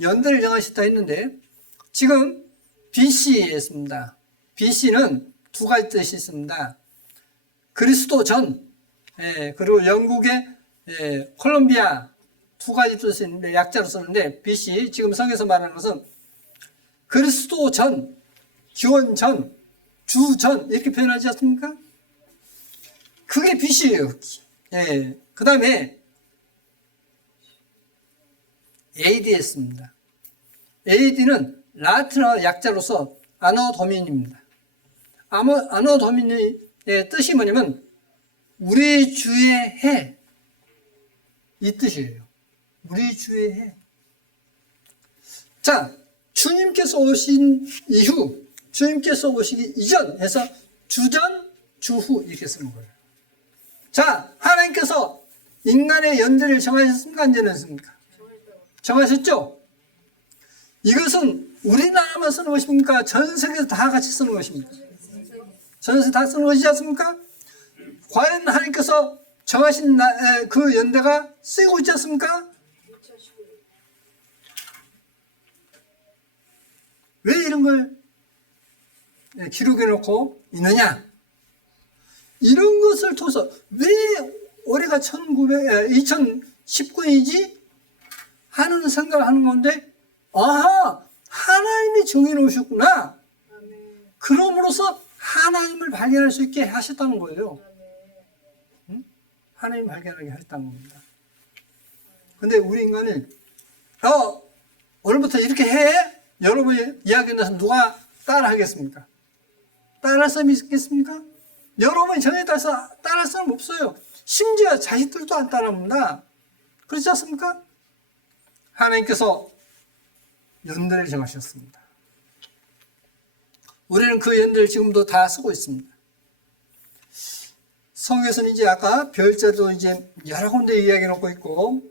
연대를 정하셨다 했는데 지금 BC였습니다. BC는 두 가지 뜻이 있습니다. 그리스도 전, 그리고 영국의 콜롬비아 두 가지 뜻이 있는데 약자로 썼는데 BC, 지금 성에서 말하는 것은 그리스도 전, 기원 전, 주 전 이렇게 표현하지 않습니까? 그게 BC예요. 그 다음에 AD였습니다. AD는 라틴어 약자로서 아노 도미니입니다. 아노 도미니의 뜻이 뭐냐면 우리 주의 해, 이 뜻이에요. 우리 주의 해. 자, 주님께서 오신 이후, 주님께서 오시기 이전 해서 주전, 주후 이렇게 쓰는 거예요. 자, 하나님께서 인간의 연대를 정하셨습니까? 안 정하셨습니까? 정하셨죠? 이것은 우리나라만 쓰는 것입니까? 전 세계에서 다 같이 쓰는 것입니까? 전 세계 다 쓰는 것이지 않습니까? 과연 하나님께서 정하신 그 연대가 쓰이고 있지 않습니까? 왜 이런 걸 기록해 놓고 있느냐? 이런 것을 통해서 왜 올해가 2019년이지? 하는 생각을 하는 건데, 아하! 하나님이 정해놓으셨구나. 그럼으로써 하나님을 발견할 수 있게 하셨다는 거예요. 하나님 발견하게 하셨다는 겁니다. 근데 우리 인간은 오늘부터 이렇게 해? 여러분이 이야기에 나서 누가 따라 하겠습니까? 따라할 사람이 있겠습니까? 여러분이 정에 따라서 따라할 사람 없어요. 심지어 자식들도 안 따라합니다. 그렇지 않습니까? 하나님께서 연대를 정하셨습니다. 우리는 그 연대를 지금도 다 쓰고 있습니다. 성경에서는 이제 아까 별자도 이제 여러 군데 이야기해 놓고 있고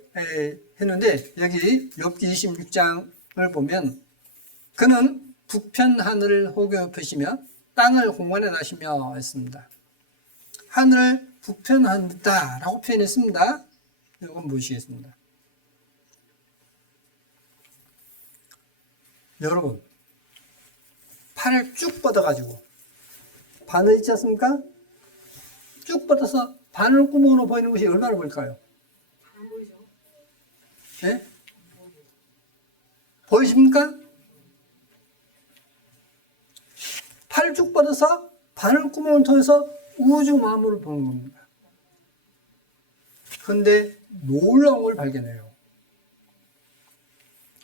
했는데 여기 욥기 26장을 보면 그는 북편 하늘을 호경에 펴시며 땅을 공원에 나시며 했습니다. 하늘을 북편한다 라고 표현했습니다. 이건 보시겠습니다. 여러분, 팔을 쭉 뻗어가지고 바늘 있지 않습니까? 쭉 뻗어서 바늘 구멍으로 보이는 것이 얼마나 보일까요? 안 보이죠? 네? 보이십니까? 팔 쭉 뻗어서 바늘구멍을 통해서 우주 만물을 보는 겁니다. 그런데 놀라운 걸 발견해요.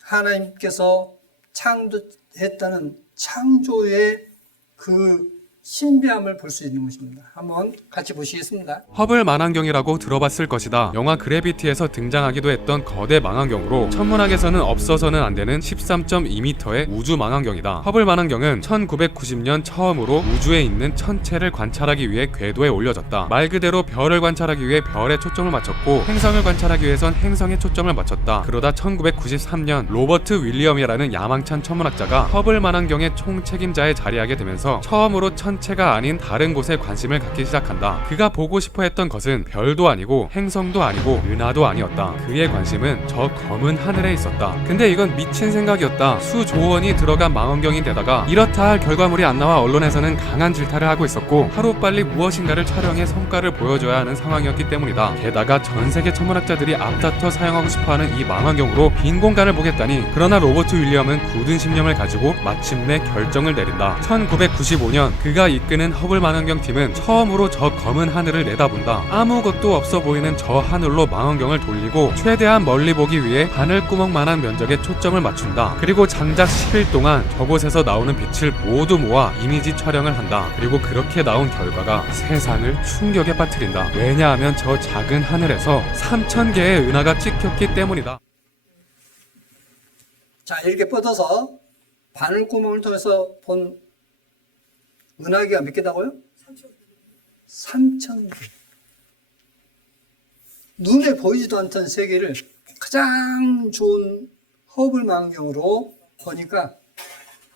하나님께서 창조했다는 창조의 그 신비함을 볼 수 있는 것입니다. 한번 같이 보시겠습니다. 허블 망원경이라고 들어봤을 것이다. 영화 그래비티에서 등장하기도 했던 거대 망원경으로 천문학에서는 없어서는 안 되는 13.2m의 우주 망원경이다. 허블 망원경은 1990년 처음으로 우주에 있는 천체를 관찰하기 위해 궤도에 올려졌다. 말 그대로 별을 관찰하기 위해 별에 초점을 맞췄고 행성을 관찰하기 위해선 행성에 초점을 맞췄다. 그러다 1993년 로버트 윌리엄이라는 야망찬 천문학자가 허블 망원경의 총책임자에 자리하게 되면서 처음으로 천체가 아닌 다른 곳에 관심을 갖기 시작한다. 그가 보고 싶어 했던 것은 별도 아니고 행성도 아니고 은하도 아니었다. 그의 관심은 저 검은 하늘에 있었다. 근데 이건 미친 생각이었다. 수조 원이 들어간 망원경인데다가 이렇다 할 결과물이 안 나와 언론에서는 강한 질타를 하고 있었고 하루빨리 무엇인가를 촬영해 성과를 보여줘야 하는 상황이었기 때문이다. 게다가 전 세계 천문학자들이 앞다퉈 사용하고 싶어하는 이 망원경으로 빈 공간을 보겠다니. 그러나 로버트 윌리엄은 굳은 신념을 가지고 마침내 결정을 내린다. 1995년 그가 이끄는 허블 망원경 팀은 처음으로 저 검은 하늘을 내다본다. 아무것도 없어 보이는 저 하늘로 망원경을 돌리고 최대한 멀리 보기 위해 바늘구멍만한 면적에 초점을 맞춘다. 그리고 장작 10일 동안 저곳에서 나오는 빛을 모두 모아 이미지 촬영을 한다. 그리고 그렇게 나온 결과가 세상을 충격에 빠뜨린다. 왜냐하면 저 작은 하늘에서 3000개의 은하가 찍혔기 때문이다. 자, 이렇게 뻗어서 바늘구멍을 통해서 본 은하계가 몇 개다고요? 3,000개. 눈에 보이지도 않던 세계를 가장 좋은 허블 망원경으로 보니까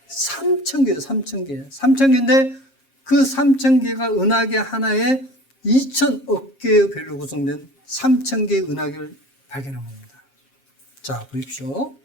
3,000개예요. 3,000개. 3,000개인데 그 3,000개가 은하계 하나에 2,000억 개의 별로 구성된 3,000개의 은하계를 발견한 겁니다. 자, 보십시오.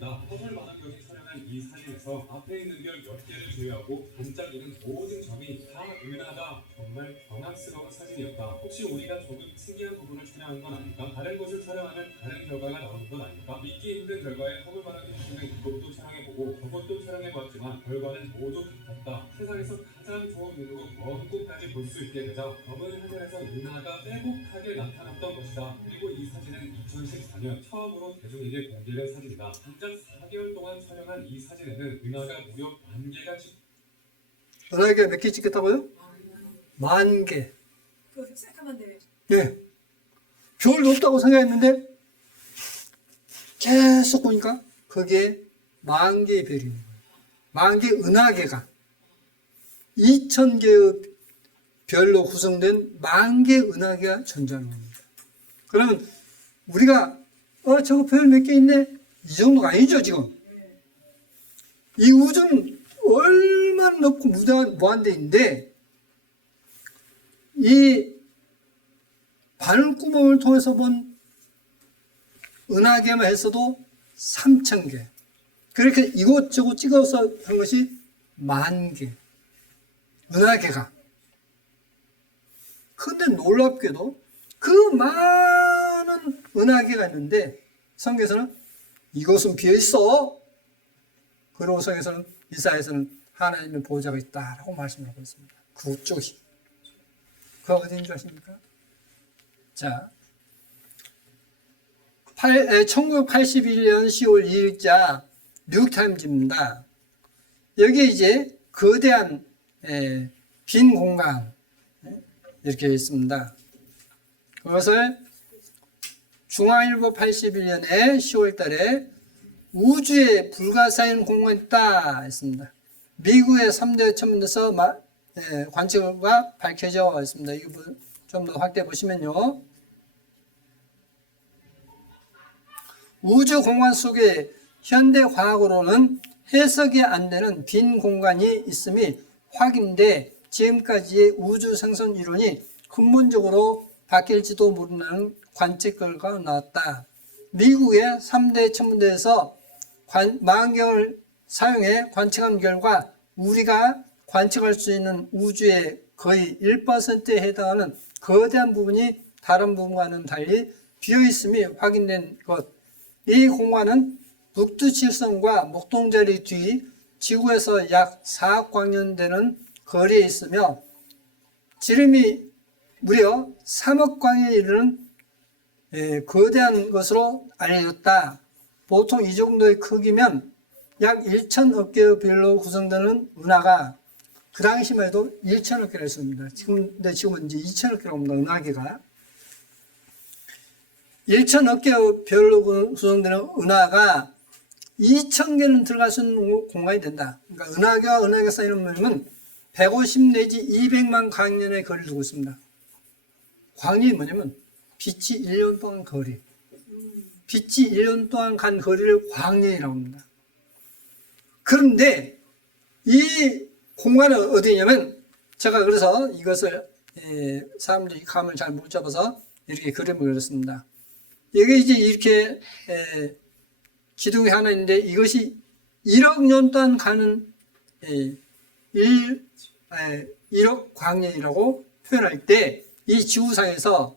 허블 망원경이 촬영한 이 사진에서 앞에 있는 별 몇 개를 제외하고 반짝이는 모든 점이 다 은하다. 정말 경악스러운 사진이었다. 혹시 우리가 조금 특이한 부분을 촬영한 건 아닐까? 다른 것을 촬영하면 다른 결과가 나오는 건 아닐까? 믿기 힘든 결과에 허블 망원경 팀은 이것도 촬영해보고 저것도 촬영해보았지만 결과는 모두 같았다. 세상에서 가장 좋은 눈으로 먼 곳까지 볼 수 있게 되자 검은 하늘에서 은하가 빼곡하게 나타났던 것이다. 그리고 이 사진은 2014년 처음으로 대중에게 공개된 사진이다. 단장 4개월 동안 촬영한 이 사진에는 은하가 무려 10,000개가 은하계가 몇 개 찍혔다고요? 10,000개. 그 새까만데 예. 별도 없다고 생각했는데 계속 보니까 거기에 10,000개의 별이 있는 거예요. 10,000개 은하계가 2,000개의 별로 구성된 10,000개 은하계가 존재하는 겁니다. 그러면 우리가 저거 별 몇 개 있네? 이 정도가 아니죠, 지금. 이 우주는 얼마나 넓고 무한대인데 이 바늘구멍을 통해서 본 은하계만 했어도 3,000개. 그렇게 이곳저곳 찍어서 한 것이 10,000개. 은하계가. 그런데 놀랍게도 그 많은 은하계가 있는데 성경에서는 이것은 비어있어. 그리고 성경에서는 이사야에서는 하나님의 보호자가 있다라고 말씀하고 있습니다. 그쪽이. 그가 어디인 줄 아십니까? 자, 1981년 10월 2일자 뉴욕타임즈입니다. 여기에 이제 거대한 빈 공간 이렇게 있습니다. 그것을 중앙일보 81년에 10월 달에 우주에 불가사의한 공간이 있다 했습니다. 미국의 3대 천문대에서 관측 결과 밝혀져 있습니다. 이거 좀 더 확대해 보시면요. 우주 공간 속에 현대 과학으로는 해석이 안 되는 빈 공간이 있음이 확인돼 지금까지의 우주 생성 이론이 근본적으로 바뀔지도 모르는 관측 결과가 나왔다. 미국의 3대 천문대에서 망원경을 사용해 관측한 결과 우리가 관측할 수 있는 우주의 거의 1%에 해당하는 거대한 부분이 다른 부분과는 달리 비어있음이 확인된 것. 이 공간은 북두칠성과 목동자리 뒤 지구에서 약 4억 광년 되는 거리에 있으며 지름이 무려 3억 광년에 이르는 거대한 것으로 알려졌다. 보통 이 정도의 크기면 약 1천억 개의 별로 구성되는 은하가 그 당시만 해도 1천억 개라 했습니다. 지금은 이제 2천억 개라고 합니다. 은하계가. 1천억 개의 별로 구성되는 은하가 2천 개는 들어갈 수 있는 공간이 된다. 그러니까 은하계와 은하계 사이는 뭐냐면 150 내지 200만 광년의 거리를 두고 있습니다. 광년이 뭐냐면 빛이 1년 동안 거리. 빛이 1년 동안 간 거리를 광년이라고 합니다. 그런데 이 공간은 어디냐면 제가 그래서 이것을 사람들이 감을 잘 못 잡아서 이렇게 그림을 그렸습니다. 이게 이제 이렇게 기둥이 하나 있는데 이것이 1억 년 동안 가는 1억 광년이라고 표현할 때 이 지구상에서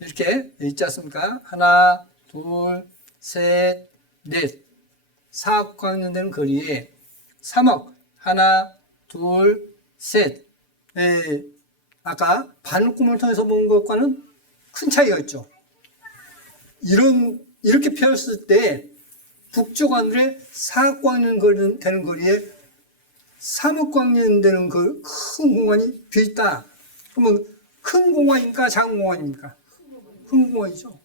이렇게 있지 않습니까? 하나, 둘, 셋, 넷, 4억 광년 되는 거리에 3억, 하나, 둘, 셋. 아까 바늘구멍을 통해서 본 것과는 큰 차이가 있죠. 이렇게 펴었을 때 북쪽 하늘에 4억 광년 되는 거리에 3억 광년 되는 그 큰 공간이 비어있다. 그러면 큰 공간입니까? 작은 공간입니까? 큰 공간이죠.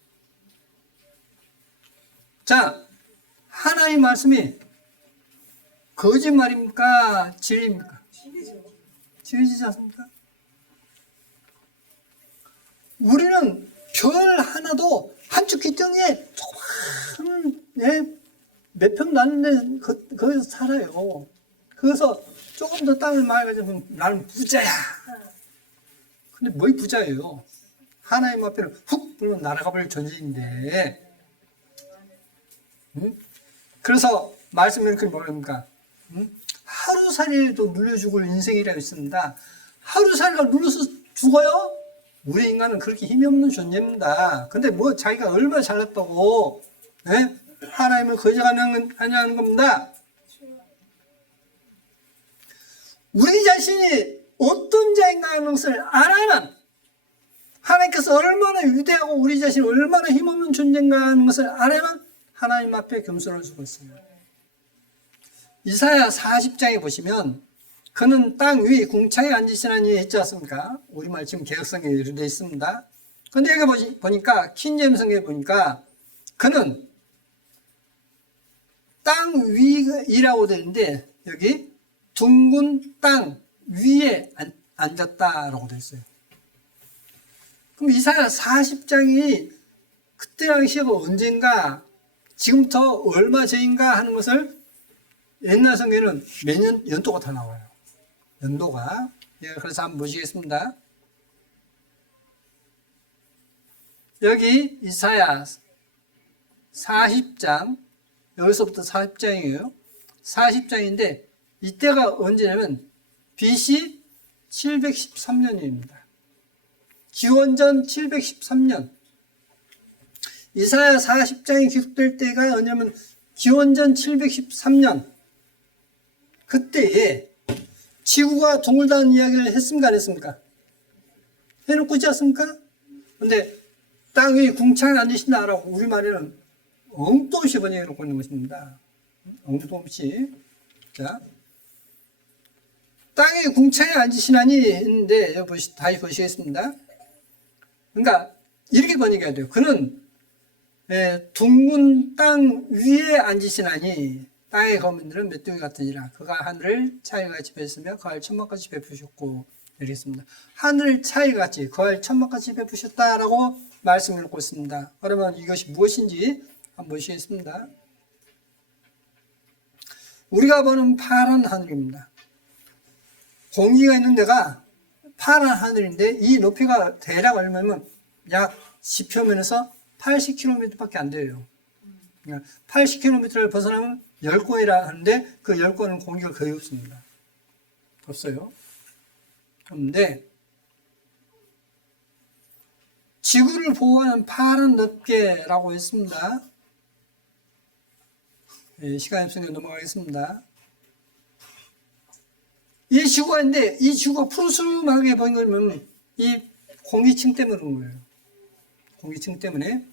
자, 하나님 말씀이 거짓말입니까? 진리입니까? 진리지 않습니까? 우리는 별 하나도 한쪽 귀덩이에 조금 몇 평 나는데 거기서 살아요. 그래서 조금 더 땅을 많이 가지면 나는 부자야. 근데 뭐이 부자예요? 하나님 앞에는 훅 불면 날아가 버릴 존재인데. 그래서 말씀이 이렇게 뭐랍니까? 하루살이도 눌려 죽을 인생이라고 있습니다. 하루살이가 눌려서 죽어요? 우리 인간은 그렇게 힘이 없는 존재입니다. 근데 뭐 자기가 얼마나 잘났다고 하나님을 거절하냐는 겁니다. 우리 자신이 어떤 자인가 하는 것을 알아야만 하나님께서 얼마나 위대하고 우리 자신이 얼마나 힘없는 존재인가 하는 것을 알아야만 하나님 앞에 겸손할 수가 있어요. 이사야 40장에 보시면 그는 땅 위 궁창에 앉으시나니 했지 않습니까? 우리말 지금 개혁성에 되어 있습니다. 근데 여기 보니까 킹제임스 성경에 보니까 그는 땅 위라고 되어 있는데 여기 둥근 땅 위에 앉았다라고 되어 있어요. 그럼 이사야 40장이 그때 당시가 언젠가 지금부터 얼마 전인가 하는 것을 옛날 성경에는 매년 연도가 다 나와요. 연도가. 그래서 한번 보시겠습니다. 여기 이사야 40장, 여기서부터 40장이에요. 40장인데 이때가 언제냐면 BC 713년입니다. 기원전 713년. 이사야 40장이 기록될 때가 언제냐면 기원전 713년. 그때에 지구가 둥글다는 이야기를 했습니까? 안 했습니까? 해놓고 있지 않습니까? 근데 땅 위에 궁창에 앉으신다라고 우리말에는 엉뚱없이 번역해놓고 있는 것입니다. 엉뚱없이. 자, 땅에 궁창에 앉으시나니 했는데 다시 보시겠습니다. 그러니까 이렇게 번역해야 돼요. 그는 둥근 땅 위에 앉으시나니 땅의 거민들은 메뚜기 같으니라. 그가 하늘을 차이같이 베었으며 거할 천막같이 베푸셨고 이렇습니다. 하늘 차이같이 거할 천막같이 베푸셨다라고 말씀을 놓고 있습니다. 그러면 이것이 무엇인지 한번 보시겠습니다. 우리가 보는 파란 하늘입니다. 공기가 있는 데가 파란 하늘인데 이 높이가 대략 얼마면 약 지표면에서 80km밖에 안 돼요. 80km를 벗어나면 10권이라 하는데 그 10권은 공기가 거의 없습니다. 없어요. 그런데 지구를 보호하는 파란 덮개라고 했습니다. 시간이 없으니까 넘어가겠습니다. 이 지구가 있는데 이 지구가 푸르스름하게 보인 거면 이 공기층 때문에 그런 거예요. 공기층 때문에.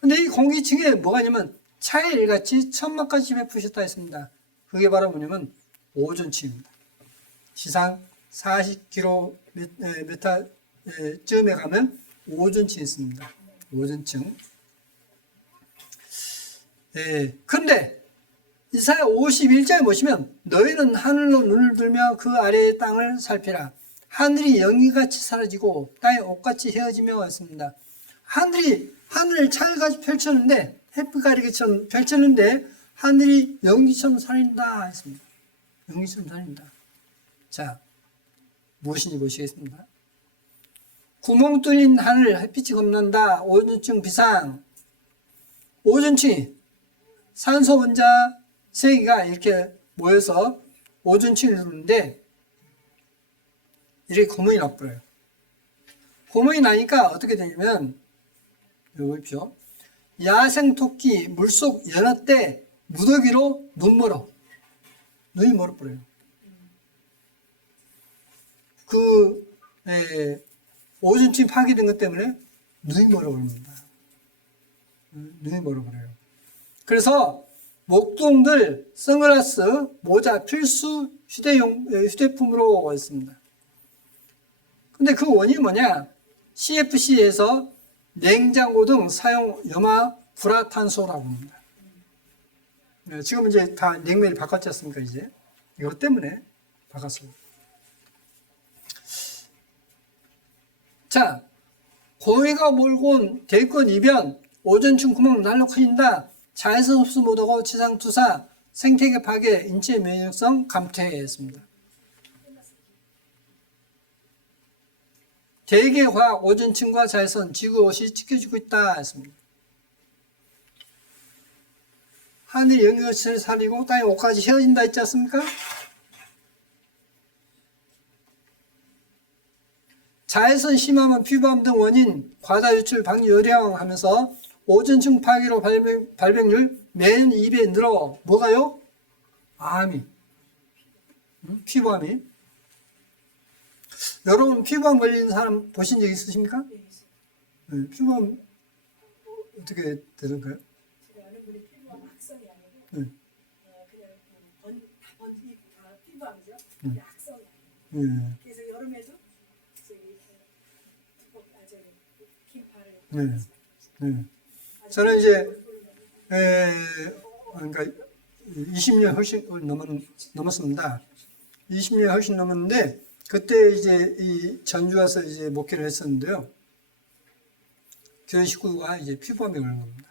근데 이 공기층에 뭐가 있냐면 차일같이 천막까지 베푸셨다 했습니다. 그게 바로 뭐냐면 오존층입니다. 지상 40km쯤에 가면 오존층이 있습니다. 오존층. 근데 이사야 51장에 보시면 너희는 하늘로 눈을 들며 그 아래의 땅을 살피라. 하늘이 영희같이 사라지고 땅이 옷같이 헤어지며 했습니다. 하늘을 찰같이 펼쳤는데 햇빛 가리개처럼 펼쳤는데 하늘이 연기처럼 살린다 했습니다. 연기처럼 살린다. 자, 무엇인지 보시겠습니다. 구멍 뚫린 하늘 햇빛이 겁난다. 오존층 비상. 오존층이 산소 원자 세 개가 이렇게 모여서 오존층을 이루는데 이렇게 구멍이 나버려요. 구멍이 나니까 어떻게 되냐면 여기 보십시오. 야생 토끼 물속 연어 때 무더기로 눈이 멀어버려요. 오존층이 파괴된 것 때문에 눈이 멀어버립니다. 눈이 멀어버려요. 그래서 목동들 선글라스, 모자 필수 휴대품으로 있습니다. 근데 그 원인이 뭐냐? CFC에서 냉장고 등 사용 염화 불화탄소라고 합니다. 지금 이제 다 냉매를 바꿨지 않습니까? 이제 이것 때문에 바꿨어요. 자, 공해가 몰고 온 대권 이변, 오존층 구멍 날로 커진다. 자연선 흡수 못하고 지상 투사, 생태계 파괴, 인체 면역성 감퇴했습니다. 대기화학, 오존층과 자외선, 지구옷이 지켜주고 있다 했습니다. 하늘이 영역을 살리고 땅이 옷까지 헤어진다 했지 않습니까? 자외선 심하면 피부암 등 원인, 과다 유출 방지 요령하면서 오존층 파괴로 발병률 매년 2배 늘어. 뭐가요? 암이. 피부암이. 여러분 피부암 걸리는 사람 보신 적 있으십니까? 네, 피부암 어떻게 되는가요? 제가 아는 분이 피부암 악성이 아니고 네. 그냥 피부암이죠. 네. 악성이 아니에요. 네. 그래서 여름에도 긴팔을 네. 네. 저는 이제 그러니까 20년 훨씬 넘었습니다. 20년 훨씬 넘었는데 그때 이제 이 전주 와서 이제 목회를 했었는데요. 교회 식구가 이제 피부암에 걸린 겁니다.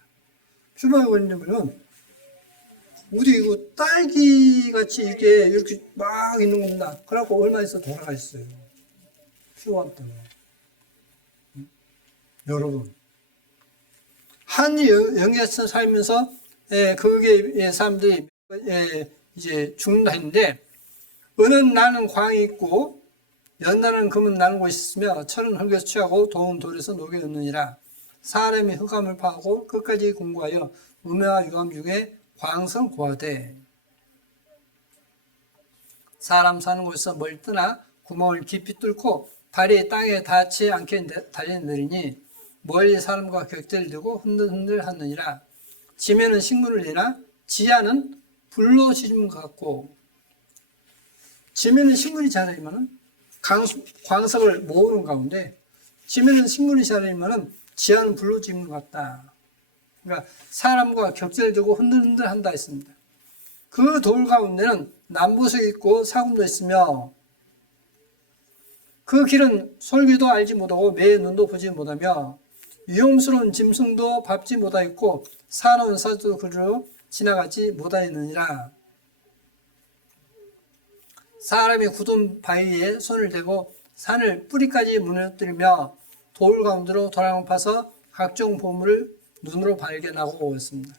피부암에 걸리면 우리 이거 딸기 같이 이렇게 막 있는 겁니다. 그래갖고 얼마 있어 돌아가셨어요. 피부암 때문에. 여러분. 한이 영역에서 살면서 거기에 사람들이 이제 죽는다 했는데 어느 날은 광이 있고 연날은 금은 나는 곳이 있으며 철은 흙에서 취하고 동은 돌에서 녹여 넣느니라. 사람이 흑암을 파고 끝까지 공부하여 음해와 유암 중에 광성 고하되 사람 사는 곳에서 멀리 떠나 구멍을 깊이 뚫고 발이 땅에 닿지 않게 달려내리니 멀리 사람과 격들되고 흔들흔들 하느니라. 지면은 식물을 내나 지하는 불로 지짐 같고 지면은 식물이 자라면 광석을 모으는 가운데 지면은 식물이 자라면 지하는 불로 지짐 같다. 그러니까 사람과 격들되고 흔들흔들 한다 했습니다. 그 돌 가운데는 남보석이 있고 사금도 있으며 그 길은 솔기도 알지 못하고 매의 눈도 보지 못하며 위험스러운 짐승도 밟지 못하였고 사나운 사자도 그리로 지나가지 못하였느니라. 사람이 굳은 바위에 손을 대고 산을 뿌리까지 무너뜨리며 돌 가운데로 도랑을 파서 각종 보물을 눈으로 발견하고 있습니다.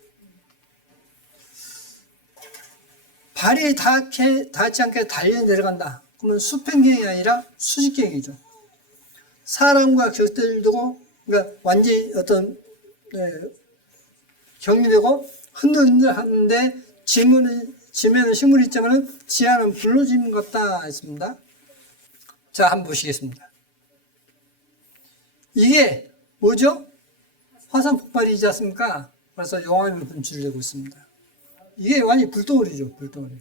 발이 닿지 않게 달려 내려간다. 그러면 수평경이 아니라 수직경이죠. 사람과 격들되고 그러니까 완전히 어떤 격리되고 흔들흔들 하는데 지면은 식물이 있지만 지하는 불로 지은 것 같다 했습니다. 자, 한번 보시겠습니다. 이게 뭐죠? 화산 폭발이지 않습니까? 그래서 용암이 분출되고 있습니다. 이게 완전히 불덩어리죠, 불덩어리.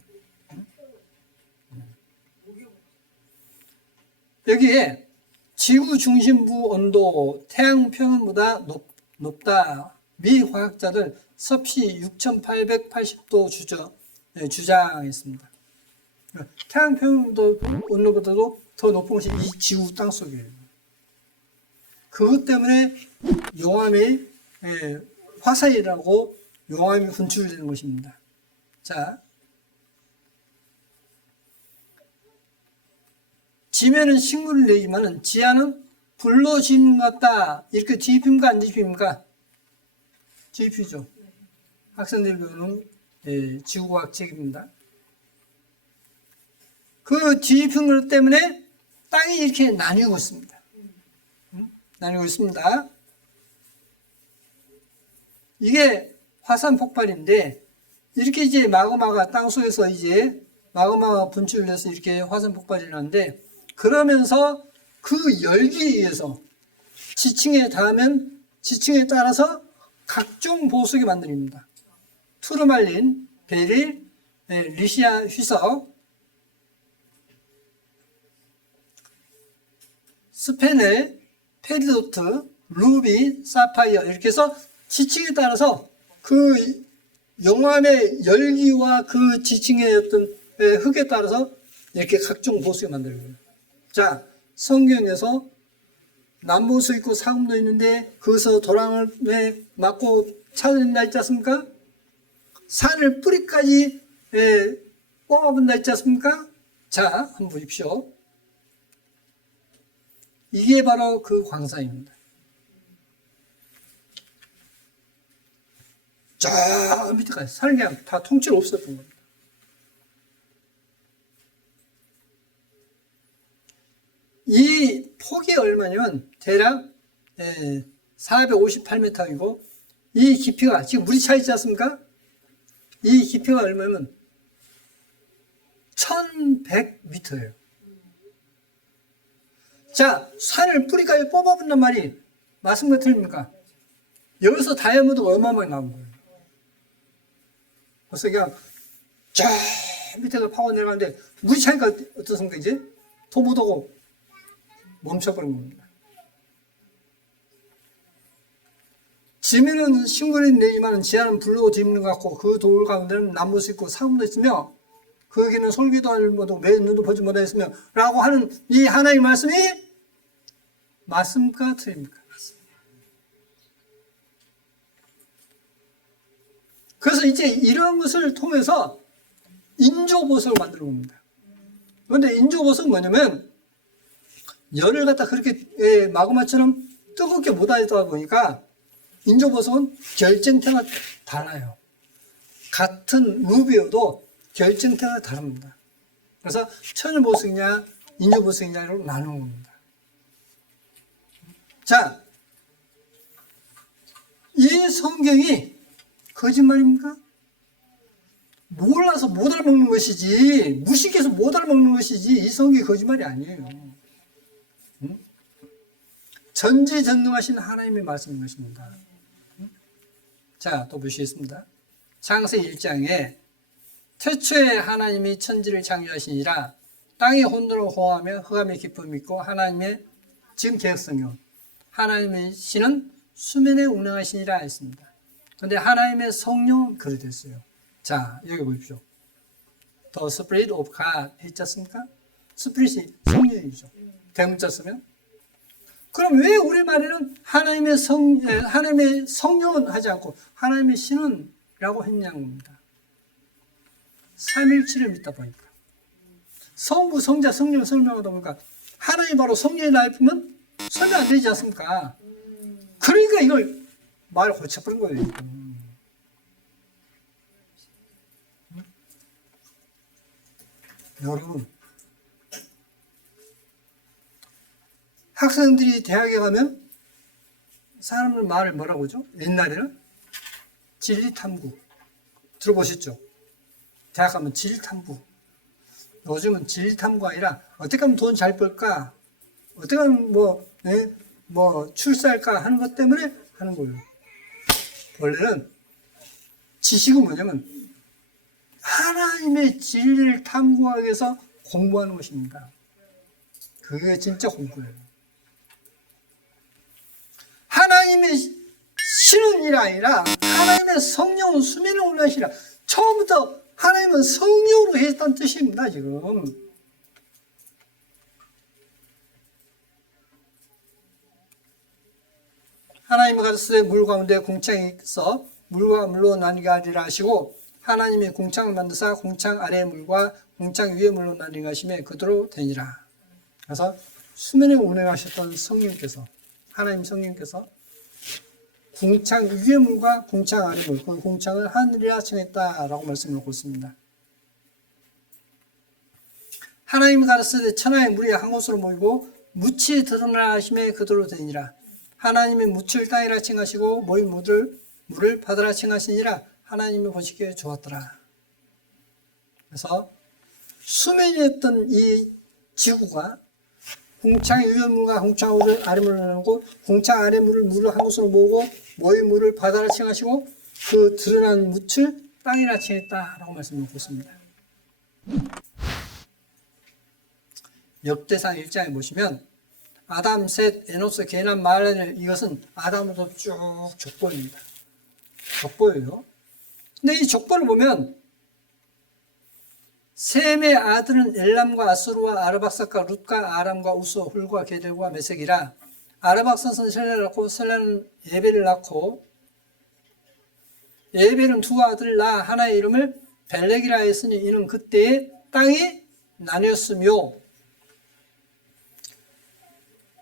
여기에 지구 중심부 온도 태양 표면보다 높다. 미 화학자들 섭씨 6880도 주장했습니다. 태양 표면 온도보다도 더 높은 것이 이 지구 땅 속이에요. 그것 때문에 용암이 화산이라고 용암이 분출되는 것입니다. 자, 지면은 식물을 내지만은 지하는 불로 지는 것 같다. 이렇게 뒤집힙니까? 안 뒤집힙니까? 뒤집히죠. 학생들이 배우는 지구과학 책입니다. 그 뒤집힌 것 때문에 땅이 이렇게 나뉘고 있습니다. 나뉘고 있습니다. 이게 화산 폭발인데, 이렇게 이제 마그마가 땅속에서 이제 마그마가 분출돼서 이렇게 화산 폭발이 나는데, 그러면서 그 열기에 의해서 지층에 닿으면 지층에 따라서 각종 보석이 만들어집니다. 투르말린, 베릴, 리시아 휘석, 스페넬, 페리도트, 루비, 사파이어 이렇게 해서 지층에 따라서 그 용암의 열기와 그 지층의 어떤 흙에 따라서 이렇게 각종 보석이 만들어져요. 자, 성경에서 남보석 있고 사금도 있는데 거기서 도랑을 맞고 찾아낸다 했지 않습니까? 산을 뿌리까지 뽑아본다 했지 않습니까? 자, 한번 보십시오. 이게 바로 그 광산입니다. 저 밑에까지 산을 그냥 다 통째로 없었던 겁니다. 이 폭이 얼마냐면 대략 458m이고 이 깊이가 지금 물이 차 있지 않습니까? 이 깊이가 얼마냐면 1100m예요. 자, 산을 뿌리까지 뽑아본단 말이 맞습니까? 틀립니까? 여기서 다이아몬드가 어마어마하게 나온 거예요. 그래서 그냥 저 밑에서 파고 내려가는데 물이 차니까 어떻습니까? 이제 도 못하고 멈춰버린 겁니다. 지면은 식물이 내지만 지하는 불로 뒤집는 것 같고 그 돌 가운데는 나무도 있고 사금도 있으며 거기는 솔기도 알고도 매 눈도 보지 못하였으며 라고 하는 이 하나님의 말씀이 맞습니까? 틀립니까? 그래서 이제 이런 것을 통해서 인조보석을 만드는 겁니다. 그런데 인조보석은 뭐냐면 열을 갖다 그렇게 마그마처럼 뜨겁게 못 하다 보니까 인조보석은 결정태가 달라요. 같은 루비여도 결정태가 다릅니다. 그래서 천연보석이냐 인조보석이냐로 나누는 겁니다. 자, 이 성경이 거짓말입니까? 몰라서 못 알아먹는 것이지, 무식해서 못 알아먹는 것이지, 이 성경이 거짓말이 아니에요. 전지전능하신 하나님의 말씀인 것입니다. 자, 또 보시겠습니다. 창세기 1장에 태초에 하나님이 천지를 창조하시니라 땅이 혼돈을 호하며 흑암의 기쁨이 있고 하나님의 지금 계획성이요. 하나님의 신은 수면에 운행하시니라 했습니다. 그런데 하나님의 성령은 그리 됐어요. 자, 여기 보십시오. The Spirit of God 했지 않습니까? 스피릿이 성령이죠. 대문자 쓰면. 그럼 왜 우리말에는 하나님의 성령은 하지 않고 하나님의 신은 라고 했냐는 겁니다. 삼일치를 믿다 보니까. 성부, 성자, 성령을 설명하다 보니까 하나님이 바로 성령의 라이프면 설명 안 되지 않습니까? 그러니까 이걸 말을 고쳐버린 거예요. 여러분, 학생들이 대학에 가면 사람들 말을 뭐라고 하죠? 옛날에는 진리탐구 들어보셨죠? 대학 가면 질탐구. 요즘은 질탐구가 아니라 어떻게 하면 돈 잘 벌까? 어떻게 하면 뭐 출세할까 하는 것 때문에 하는 거예요. 원래는 지식은 뭐냐면 하나님의 진리를 탐구하기 위해서 공부하는 것입니다. 그게 진짜 공부예요. 하나님의 신은 일 아니라 하나님의 성령은 수면에 올라시라. 처음부터 하나님은 성령으로 했다는 뜻입니다. 지금 하나님이 가르치되 물 가운데 공창이 있어 물과 물로 나뉘게 하리라 하시고, 하나님이 공창을 만드사 공창 아래의 물과 공창 위의 물로 나뉘게 하시며 그대로 되니라. 그래서 수면에 운행하셨던 성령께서, 하나님 성령께서 공창 위의 물과 공창 아래의 물, 그 공창을 하늘이라 칭했다라고 말씀을 하고 있습니다. 하나님이 가르치되 천하의 물이 한 곳으로 모이고 묻이 드러나 하심에 그대로 되니라. 하나님이 묻을 땅이라 칭하시고 모인 물을 바다라 칭하시니라. 하나님이 보시기에 좋았더라. 그래서 수면이었던 이 지구가 공창 위의 물과 공창 아래 물을 나누고 공창 아래 물을 한 곳으로 모으고 모인 물을 바다라 칭하시고 그 드러난 묻을 땅이라 칭했다라고 말씀하고 있습니다. 역대상 1장에 보시면 아담, 셋, 에노스, 게남, 마할렐, 이것은 아담으로부터 쭉 족보입니다. 족보예요. 근데 이 족보를 보면 셈의 아들은 엘람과 아수르와 아르박삭과 룻과 아람과 우스, 훌과 게델과 메색이라. 아르박삭은 셀레를 낳고 셀레는 예벨을 낳고 예벨은 두 아들을 낳아 하나의 이름을 벨렉이라 했으니 이는 그때의 땅이 나뉘었으며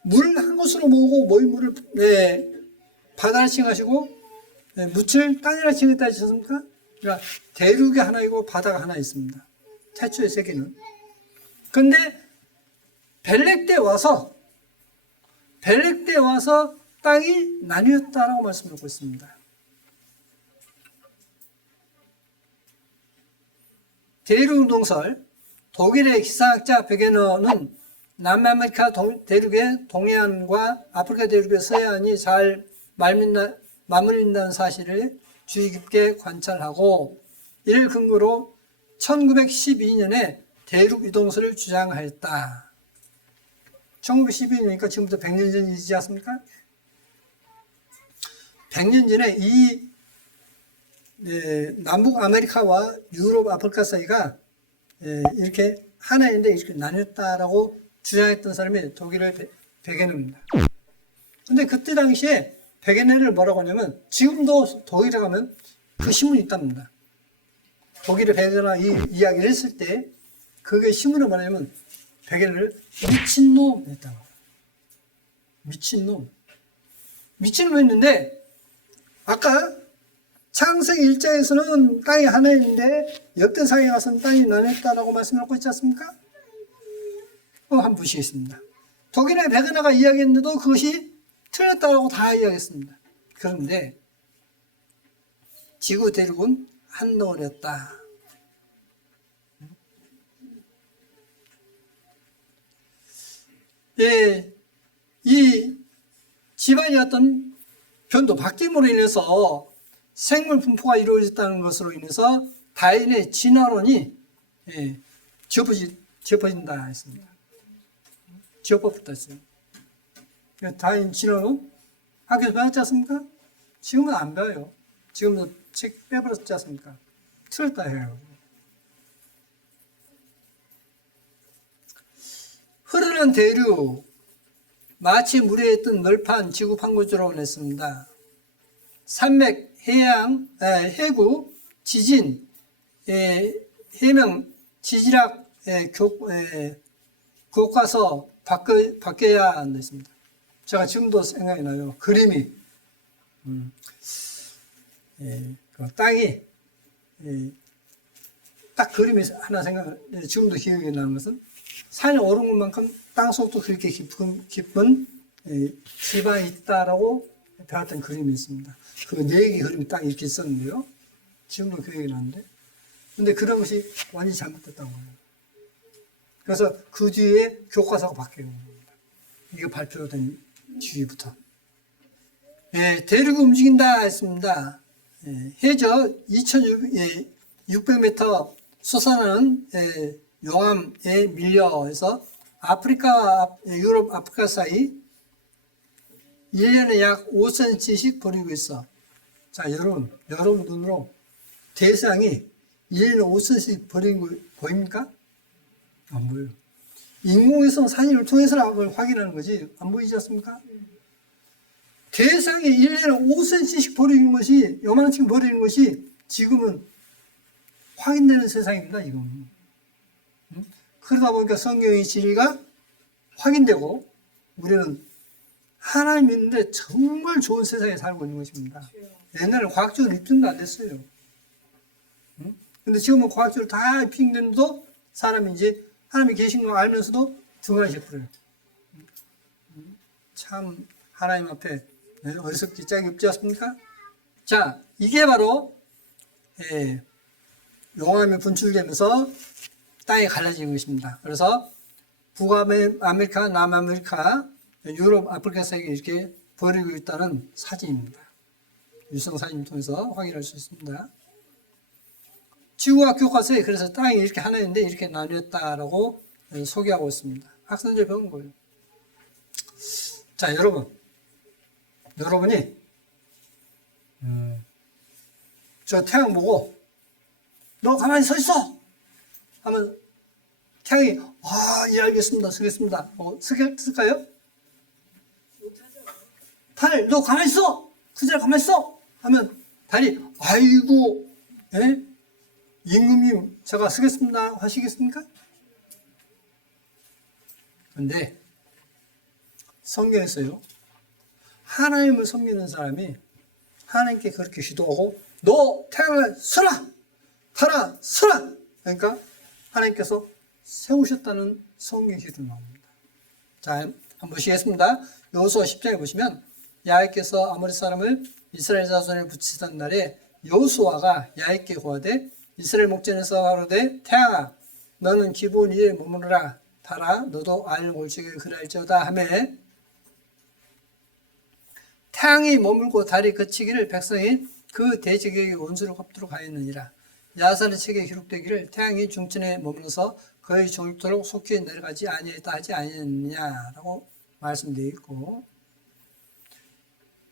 물 한 곳으로 모으고 모인 물을 바다라 칭하시고 묻을 땅이라 칭했다 하셨습니까? 그러니까 대륙이 하나이고 바다가 하나 있습니다. 태초의 세계는. 근데 벨렉 때 와서 땅이 나뉘었다라고 말씀하고 있습니다. 대륙동설, 독일의 기상학자 베게너는 남아메리카 대륙의 동해안과 아프리카 대륙의 서해안이 잘 맞물린다는 사실을 주의 깊게 관찰하고 이를 근거로 1912년에 대륙 이동설을 주장하였다. 1912년이니까 지금부터 100년 전이지 않습니까? 100년 전에 이 남북 아메리카와 유럽, 아프리카 사이가 이렇게 하나인데 이렇게 나뉘었다라고 주장했던 사람이 독일의 베게너입니다. 근데 그때 당시에 베게너를 뭐라고 하냐면 지금도 독일에 가면 그 신문이 있답니다. 독일의 베게너 이야기를 했을 때 그게 신문을 뭐냐면 베게너를 미친놈 했다고. 미친놈 했는데 아까 창세기 1장에서는 땅이 하나인데 역대상에 가서는 땅이 나눴다라고 말씀하고 있지 않습니까? 한번 보시겠습니다. 독일의 베게너가 이야기했는데도 그것이 틀렸다고 다 이야기했습니다. 그런데 지구 대륙은 한 덩어리였다. 이 집안의 어떤 변도 바뀜으로 인해서 생물 분포가 이루어졌다는 것으로 인해서 다인의 진화론이 지어버진다 했습니다. 지어버렸다 했어요. 다인 진화론 학교에서 배웠지 않습니까? 지금은 안 배워요. 지금은 책 빼버렸지 않습니까? 틀렸다 해요. 흐르는 대륙 마치 물에 있던 널판 지구 판구조로 냈습니다. 산맥, 해양, 해구, 지진, 해명, 지질학, 교과서 바뀌어야 한다 했습니다. 제가 지금도 생각이 나요. 그림이 그 땅이 딱 그림이 하나 지금도 기억이 나는 것은 산이 오른 것만큼 땅속도 그렇게 깊은 지방이 있다라고 배웠던 그림이 있습니다. 그 4개 그림이 딱 이렇게 있었는데요. 지금도 기억이 나는데 근데 그런 것이 완전히 잘못됐다는 거예요. 그래서 그 뒤에 교과서가 바뀌는 겁니다. 이게 발표된 뒤부터. 예, 대륙이 움직인다 했습니다. 예, 해저 2,600m 솟아나는 용암에 밀려서 아프리카와 유럽, 아프리카 사이 1년에 약 5cm씩 버리고 있어. 자, 여러분 눈으로 대상이 1년에 5cm씩 버리는 거 보입니까? 안 보여요. 인공위성 사진을 통해서 그걸 확인하는 거지. 안 보이지 않습니까? 대상이 1년에 5cm씩 버리는 것이, 요만큼 버리는 것이 지금은 확인되는 세상입니다, 지금. 그러다 보니까 성경의 진리가 확인되고, 우리는 하나님 믿는데 정말 좋은 세상에 살고 있는 것입니다. 옛날에 과학적으로 입증도 안 됐어요. 근데 지금은 과학적으로 다 입증됐는데도 사람이 이제 하나님이 계신 거 알면서도 등한시해버려요. 참 하나님 앞에 어리석기 짝이 없지 않습니까? 자, 이게 바로 용암이 분출되면서 땅이 갈라지는 것입니다. 그래서 북아메리카, 남아메리카, 유럽, 아프리카 사이에 이렇게 버리고 있다는 사진입니다. 유성 사진을 통해서 확인할 수 있습니다. 지구과학 교과서에 그래서 땅이 이렇게 하나인데 이렇게 나뉘었다라고 소개하고 있습니다. 학생들 배운 거예요. 자, 여러분이 저 태양 보고 너 가만히 서 있어 하면 태양이 예 알겠습니다 쓰겠습니다 쓸까요? 못하죠. 달 너 가만히 있어 그 자리에 가만히 있어 하면 달이 아이고 임금님 제가 쓰겠습니다 하시겠습니까? 근데 성경에서요 하나님을 섬기는 사람이 하나님께 그렇게 기도하고 너 태양을 서라 달아 서라 그러니까 하나님께서 세우셨다는 성경 기도 나옵니다. 자, 한번 보시겠습니다. 여호수아 10장에 보시면 야훼께서 아모리 사람을 이스라엘 자손을 붙이던 날에 여호수아가 야훼께 고하되 이스라엘 목전에서 가로되 태양아 너는 기브온 위에 머무르라 달아 너도 알 올지기를 그랄지어다 하매 태양이 머물고 달이 그치기를 백성이 그 대지경의 원수를 갚도록 하였느니라. 야살의 책에 기록되기를 태양이 중천에 머물러서 거의 종일토록 속히 내려가지 아니했다 하지 아니했느냐라고 말씀되어 있고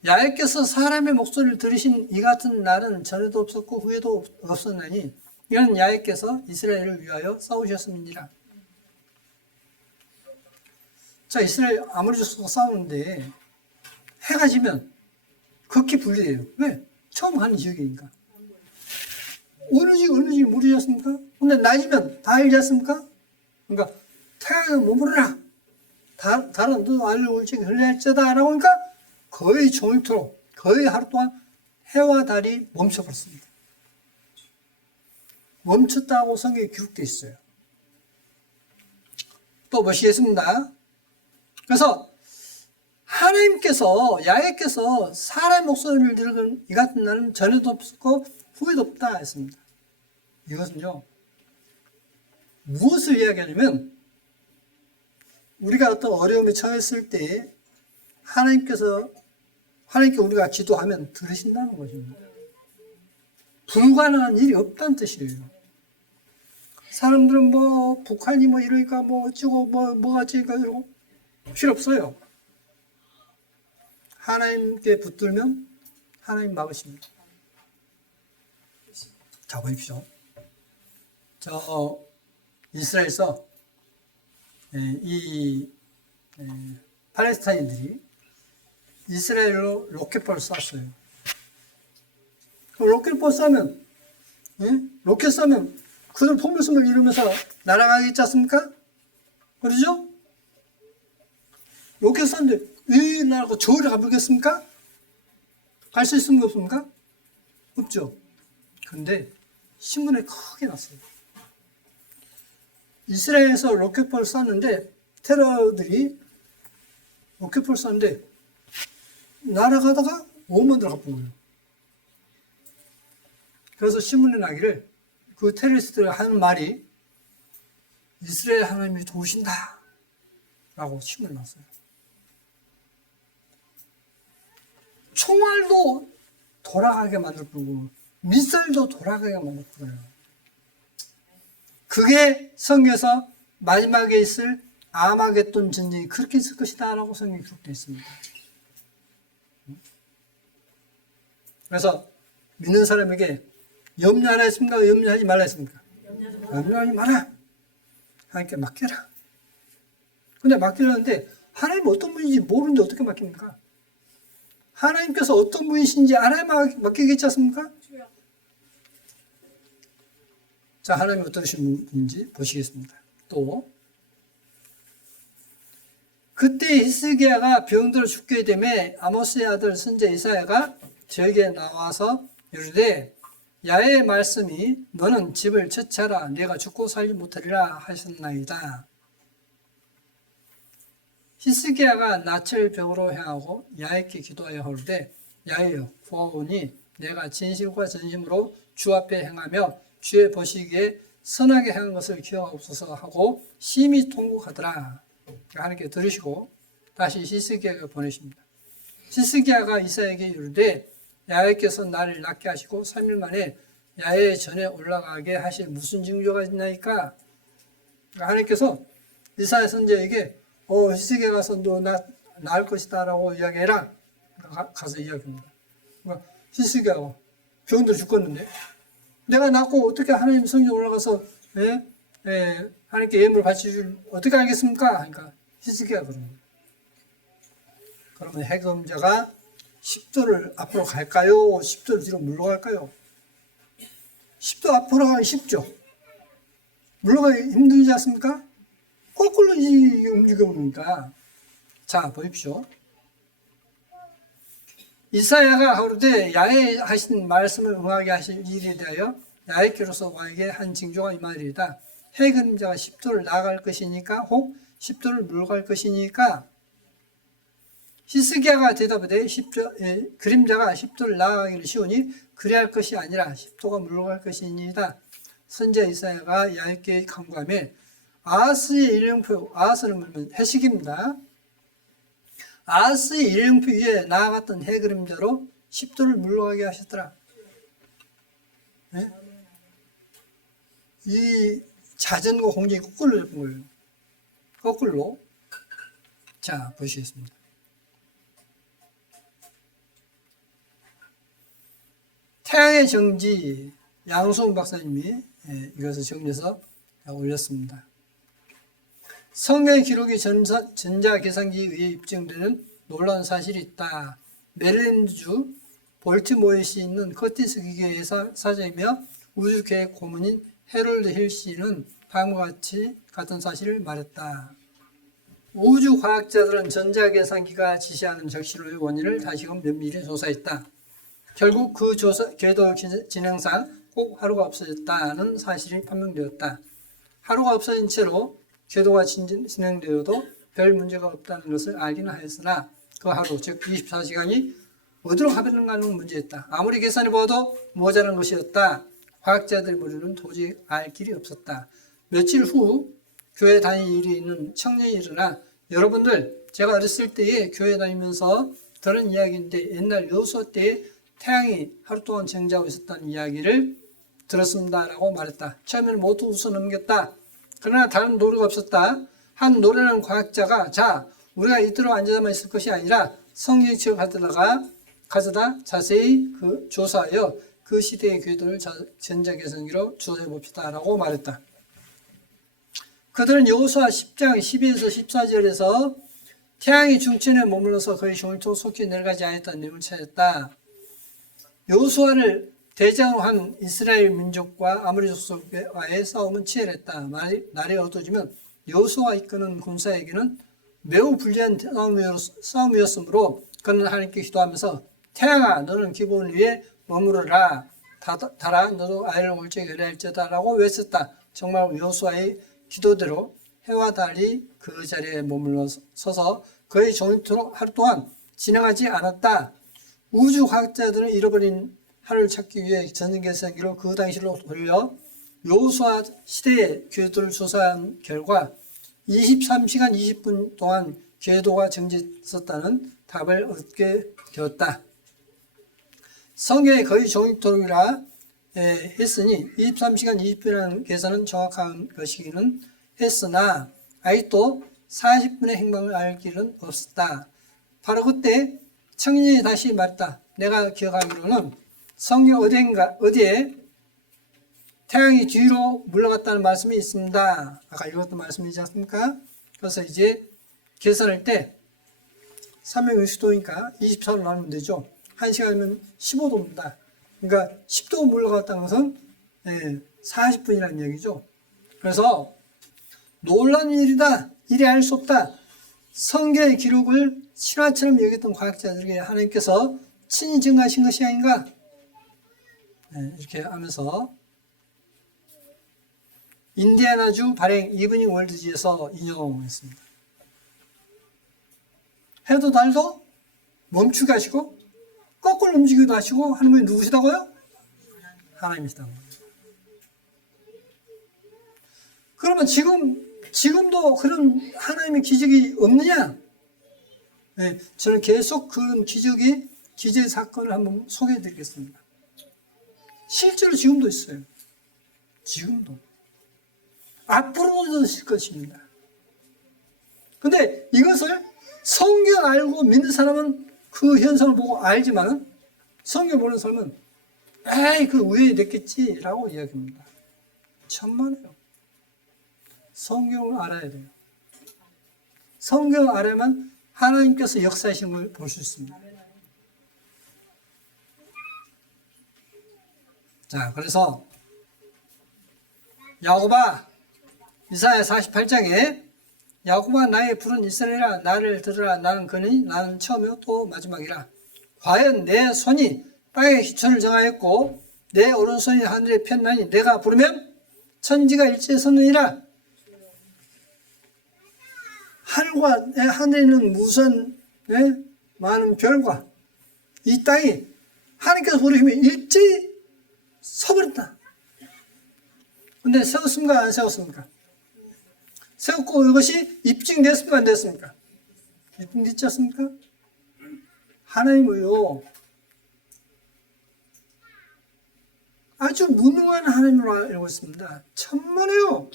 야훼께서 사람의 목소리를 들으신 이 같은 날은 전에도 없었고 후에도 없었나니 이는 야훼께서 이스라엘을 위하여 싸우셨음이니라. 자, 이스라엘 아모리 족속과 싸우는데 해가 지면 극히 불리해요. 왜? 처음 가는 지역이니까. 어느 지역 모르지 않습니까? 근데 낮이면 다 알지 않습니까? 그러니까 태양에 머무르라. 달은 너 알을 올지기 흘려할지다 라고 하니까 거의 종일토록 거의 하루 동안 해와 달이 멈춰버렸습니다. 멈췄다고 성경에 기록되어 있어요. 또 보시겠습니다. 그래서 하나님께서 야훼께서 사람의 목소리를 들은 이 같은 날은 전에도 없었고 후에도 없다 했습니다. 이것은요 무엇을 이야기하냐면 우리가 어떤 어려움에 처했을 때 하나님께 우리가 기도하면 들으신다는 것입니다. 불가능한 일이 없다는 뜻이에요. 사람들은 뭐 북한이 뭐 이러니까 뭐 어쩌고 뭐가 어쩌니까 이러고 필요 없어요. 하나님께 붙들면 하나님 막으십니다. 자, 보십시오. 이스라엘에서 팔레스타인들이 이스라엘로 로켓포를 쐈어요. 로켓포 쏘면 로켓 쏘면 그들 포물선을 이루면서 날아가겠지 않습니까? 그러죠? 로켓 쐈는데 왜 날아가고 저를 가보겠습니까? 갈 수 있습니까? 없습니까? 없죠. 그런데 신문에 크게 났어요. 이스라엘에서 로켓포를 쐈는데 테러들이 로켓포를 쐈는데 날아가다가 오만 들어가 본 거예요. 그래서 신문에 나기를 그 테러리스트가 하는 말이 이스라엘 하나님이 도우신다 라고 침을 놨어요. 총알도 돌아가게 만들 뿐이고 미사일도 돌아가게 만들 뿐이에요. 그게 성경에서 마지막에 있을 아마겟돈 전쟁이 그렇게 있을 것이다 라고 성경에 기록되어 있습니다. 그래서 믿는 사람에게 염려하라 했습니까? 염려하지 말라 했습니까? 염려하지 마라. 하나님께 맡겨라. 근데 맡기려는데 하나님 어떤 분인지 모르는데 어떻게 맡깁니까? 하나님께서 어떤 분이신지 알아야 맡기겠지 않습니까? 자, 하나님이 어떤 분인지 보시겠습니다. 또 그때 히스기야가 병들어 죽게 되매 아모스의 아들 선지자 이사야가 저에게 나와서 이르되 야훼의 말씀이 너는 집을 처치하라 내가 죽고 살지 못하리라 하셨나이다. 히스기야가 낯을 벽으로 향하고 야훼께 기도하여 하루되 야훼여 구하오니 내가 진실과 전심으로 주 앞에 행하며 주의 보시기에 선하게 행한 것을 기억하옵소서 하고 심히 통곡하더라. 하나님께 들으시고 다시 히스기야가 보내십니다. 히스기야가 이사야에게 이르되 야훼께서 나를 낫게 하시고 3일 만에 야훼의 전에 올라가게 하실 무슨 징조가 있나이까? 하나님께서 이사야 선지자에게 히스기야 가서 너 나을 것이다 라고 이야기해라. 가서 이야기합니다. 히스기야가 병들어 죽겠는데 내가 낫고 어떻게 하나님 성전에 올라가서 하나님께 예물을 바쳐줄 어떻게 알겠습니까? 그러니까 히스기야가 그럽니다. 그러면 해금자가 10도를 앞으로 갈까요? 10도를 뒤로 물러갈까요? 10도 앞으로 가기 쉽죠. 물러가기 힘들지 않습니까? 거꾸로 움직여보니까. 자, 보십시오. 이사야가 하루되 야훼 하신 말씀을 응하게 하실 일에 대하여 야훼께로서 왕에게 한 징조가 이 말이다. 해 그림자가 10도를 나아갈 것이니까 혹 10도를 물러갈 것이니까. 히스기야가 대답하되 그림자가 10도를 나아가기를 쉬우니 그리할 것이 아니라 10도가 물러갈 것이니이다. 선지자 이사야가 야훼께 간구하며 아하스의 일령표, 아하스는 뭐냐면 해식입니다. 아하스의 일령표 위에 나아갔던 해 그림자로 10도를 물러가게 하셨더라. 네? 이 자전과 공전이 거꾸로 잡은 거예요. 거꾸로. 자, 보시겠습니다. 태양의 정지, 양수훈 박사님이 이것을 정리해서 올렸습니다. 성경의 기록이 전자계산기에 의해 입증되는 놀라운 사실이 있다. 메릴랜드주 볼티모어시 있는 커티스 기계의 사자이며 우주계획 고문인 해롤드 힐씨는 다음과 같은 사실을 말했다. 우주과학자들은 전자계산기가 지시하는 적신호의 원인을 다시금 면밀히 조사했다. 결국 그 궤도 진행상 꼭 하루가 없어졌다는 사실이 판명되었다. 하루가 없어진 채로 궤도가 진행되어도 별 문제가 없다는 것을 알기는 하였으나 그 하루, 즉 24시간이 어디로 가버리는가는 문제였다. 아무리 계산해봐도 모자란 것이었다. 과학자들 머리는 도저히 알 길이 없었다. 며칠 후 교회 다니는 일이 있는 청년이 일어나 여러분들 제가 어렸을 때에 교회 다니면서 들은 이야기인데 옛날 여호수아 때에 태양이 하루 동안 정지하고 있었다는 이야기를 들었습니다라고 말했다. 처음에는 모두 웃어 넘겼다. 그러나 다른 노래가 없었다. 한 노래하는 과학자가 자 우리가 이대로 앉아만 있을 것이 아니라 성경책을 가져다 자세히 조사하여 그 시대의 궤도를 전자계산기로 조사해 봅시다 라고 말했다. 그들은 여호수아 10장 12에서 14절에서 태양이 중천에 머물러서 그의 종일토록 속히 내려가지 않았다는 내용을 찾았다. 여호수아를 대장으로 한 이스라엘 민족과 아모리 족속과의 싸움은 치열했다. 날이 어두워지면 여호수아가 이끄는 군사에게는 매우 불리한 싸움이었으므로 그는 하나님께 기도하면서 태양아 너는 기본 위에 머무르라. 달아 너도 아이를 올적 열애할지어다 라고 외쳤다. 정말 여호수아의 기도대로 해와 달이 그 자리에 머물러 서서 그의 종일토록 하루 동안 진행하지 않았다. 우주과학자들은 잃어버린 하루를 찾기 위해 전자계산기로 그 당시로 돌려 여호수아 시대의 기회도를 조사한 결과 23시간 20분 동안 기회도가 정지했었다는 답을 얻게 되었다. 성경에 거의 종이토록이라 했으니 23시간 20분이라는 계산은 정확한 것이기는 했으나 아직도 40분의 행방을 알 길은 없었다. 바로 그때 청년이 다시 말했다. 내가 기억하기로는 성경 어디에 태양이 뒤로 물러갔다는 말씀이 있습니다. 아까 읽었던 말씀이지 않습니까? 그래서 이제 계산할 때 360도니까 24로 나누면 되죠. 1시간이면 15도입니다. 그러니까 10도 물러갔다는 것은 40분이라는 얘기죠. 그래서 놀라운 일이다. 이래 알 수 없다. 성경의 기록을 신화처럼 여겼던 과학자들에게 하나님께서 친히 증거하신 것이 아닌가? 이렇게 하면서 인디애나주 발행 이브닝 월드지에서 인용했습니다. 해도 달도 멈추게 하시고 거꾸로 움직이기도 하시고 하는 분이 누구시다고요? 하나님이시다고. 그러면 지금도 그런 하나님의 기적이 없느냐? 저는 계속 그런 기적의 사건을 한번 소개해 드리겠습니다. 실제로 지금도 있어요. 지금도. 앞으로도 있을 것입니다. 근데 이것을 성경 알고 믿는 사람은 그 현상을 보고 알지만은 성경 모르는 사람은 에이 그 우연히 됐겠지라고 이야기합니다. 천만에요. 성경을 알아야 돼요. 성경을 알아야만 하나님께서 역사하신 걸 볼 수 있습니다. 자, 그래서 야곱아, 이사야 48장에 야곱아 나의 푸른 이스라엘아 나를 들으라. 나는 그니 나는 처음이요 또 마지막이라. 과연 내 손이 땅의 기초를 정하였고 내 오른손이 하늘에 폈나니 내가 부르면 천지가 일제에 섰느니라. 하늘에는 무선 많은 별과 이 땅이 하나님께서 부르시면 일제히 서버렸다. 근데 세웠습니까? 안 세웠습니까? 세웠고 이것이 입증됐습니까? 안 됐습니까? 입증됐지 않습니까? 하나님을요 아주 무능한 하나님으로 알고 있습니다. 천만에요.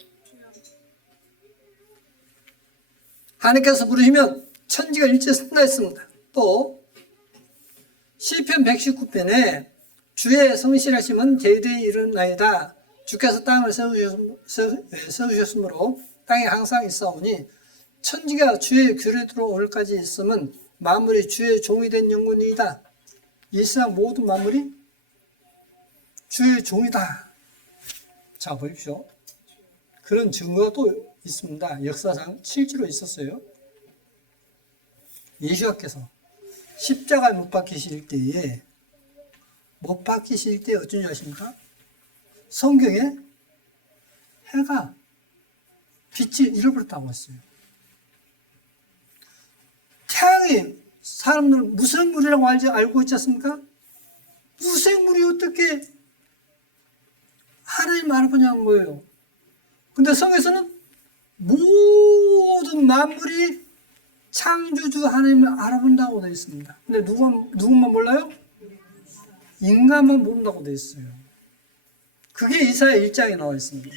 하나님께서 부르시면 천지가 일제히 섰다 했습니다. 또 시편 119편에 주의 성실하심은 대대에 이르나이다. 주께서 땅을 세우셨으므로 땅에 항상 있사오니 천지가 주의 규례대로 오늘까지 있음은 만물이 주의 종이 된 영문이다. 이 세상 모든 만물이 주의 종이다. 자, 보십시오. 그런 증거가 또 있습니다. 역사상 실제로 있었어요. 예수께서 십자가에 못 박히실 때에 어쩐 줄 아십니까? 성경에 해가 빛을 잃어버렸다고 했어요. 태양이 사람들 무생물이라고 알고 있지 않습니까? 무생물이 어떻게 하나님 알아보냐는 거예요. 근데 성경에서는 모든 만물이 창조주 하나님을 알아본다고 되어 있습니다. 근데 누구만 몰라요? 인간만 모른다고 되어 있어요. 그게 이사야 1장에 나와 있습니다.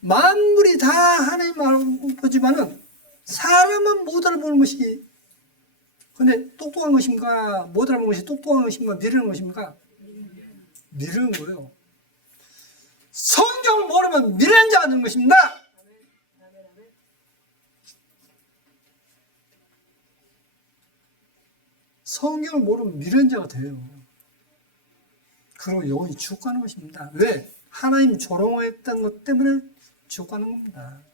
만물이 다 하나님 알아보지만은 사람만 못 알아보는 것이, 근데 똑똑한 것인가, 못 알아보는 것이 똑똑한 것인가, 미루는 것입니까? 미루는 거예요. 성경을 모르면 미련한 자가 되는 것입니다. 성경을 모르면 미련한 자가 돼요. 그리고 영원히 지옥 가는 것입니다. 왜? 하나님 조롱했던 것 때문에 지옥 가는 겁니다.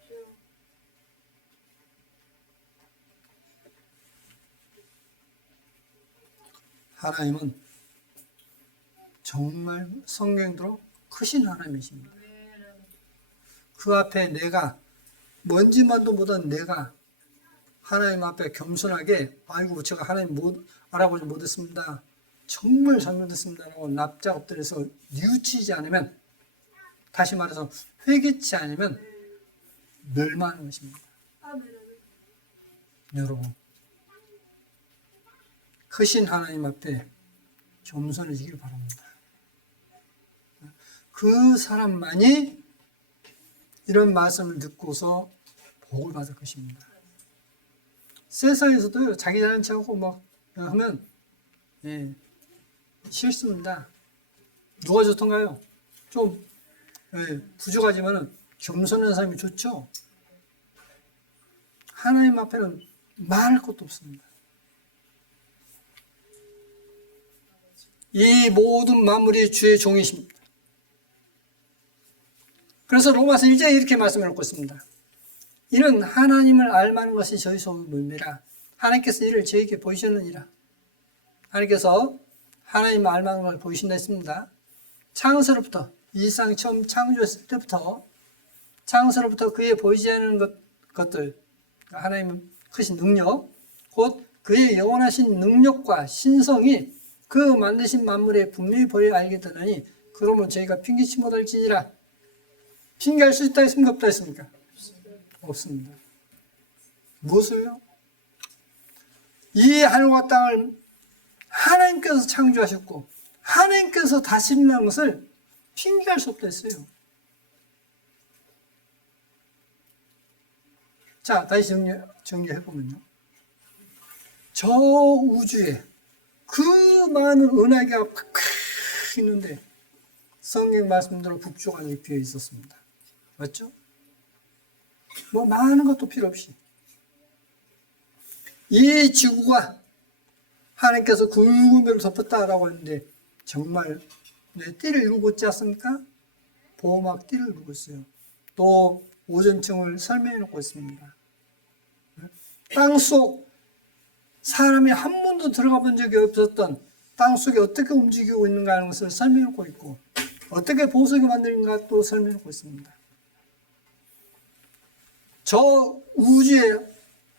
하나님은 정말 성경대로 크신 하나님이십니다. 그 앞에 내가 먼지만도 못한 내가 하나님 앞에 겸손하게 아이고 제가 하나님 알아보지 못했습니다. 정말 잘못했습니다라고 납작 엎드려서 뉘우치지 않으면 다시 말해서 회개치 않으면 멸망하는 것입니다. 여러분, 크신 하나님 앞에 겸손해지길 바랍니다. 그 사람만이 이런 말씀을 듣고서 복을 받을 것입니다. 세상에서도 자기 자랑치하고 막 하면 싫습니다. 누가 좋던가요? 좀 부족하지만 겸손한 사람이 좋죠. 하나님 앞에는 말할 것도 없습니다. 이 모든 만물이 주의 종이십니다. 그래서 로마서 1장에 이렇게 말씀을 놓고 있습니다. 이는 하나님을 알만한 것이 저희 소원입니다. 하나님께서 이를 저에게 보이셨느니라. 하나님께서 하나님을 알만한 걸 보이신다 했습니다. 창세로부터, 이 세상 처음 창조했을 때부터 창세로부터 그의 보이지 않는 것들, 하나님의 크신 능력, 곧 그의 영원하신 능력과 신성이 그 만드신 만물에 분명히 보여 알게 되나니 그러면 저희가 핑계치 못할지니라. 핑계할 수 있다 했습니까? 없다 했습니까? 없습니다. 무엇을요? 이 하늘과 땅을 하나님께서 창조하셨고 하나님께서 다스린다는 것을 핑계할 수 없다 했어요. 자, 다시 정리해보면요. 저 우주에 그 많은 은하계가 팍 있는데 성경 말씀대로 북쪽안이 비어 있었습니다. 맞죠? 뭐 많은 것도 필요 없이 이 지구가 하나님께서 굵은 별을 덮었다라고 했는데 정말 띠를 이루고 있지 않습니까? 보호막 띠를 이루고 있어요. 또 오존층을 설명해 놓고 있습니다. 땅속 사람이 한 번도 들어가 본 적이 없었던 땅속에 어떻게 움직이고 있는가 하는 것을 설명해 놓고 있고 어떻게 보석이 만드는가 또 설명해 놓고 있습니다. 저 우주의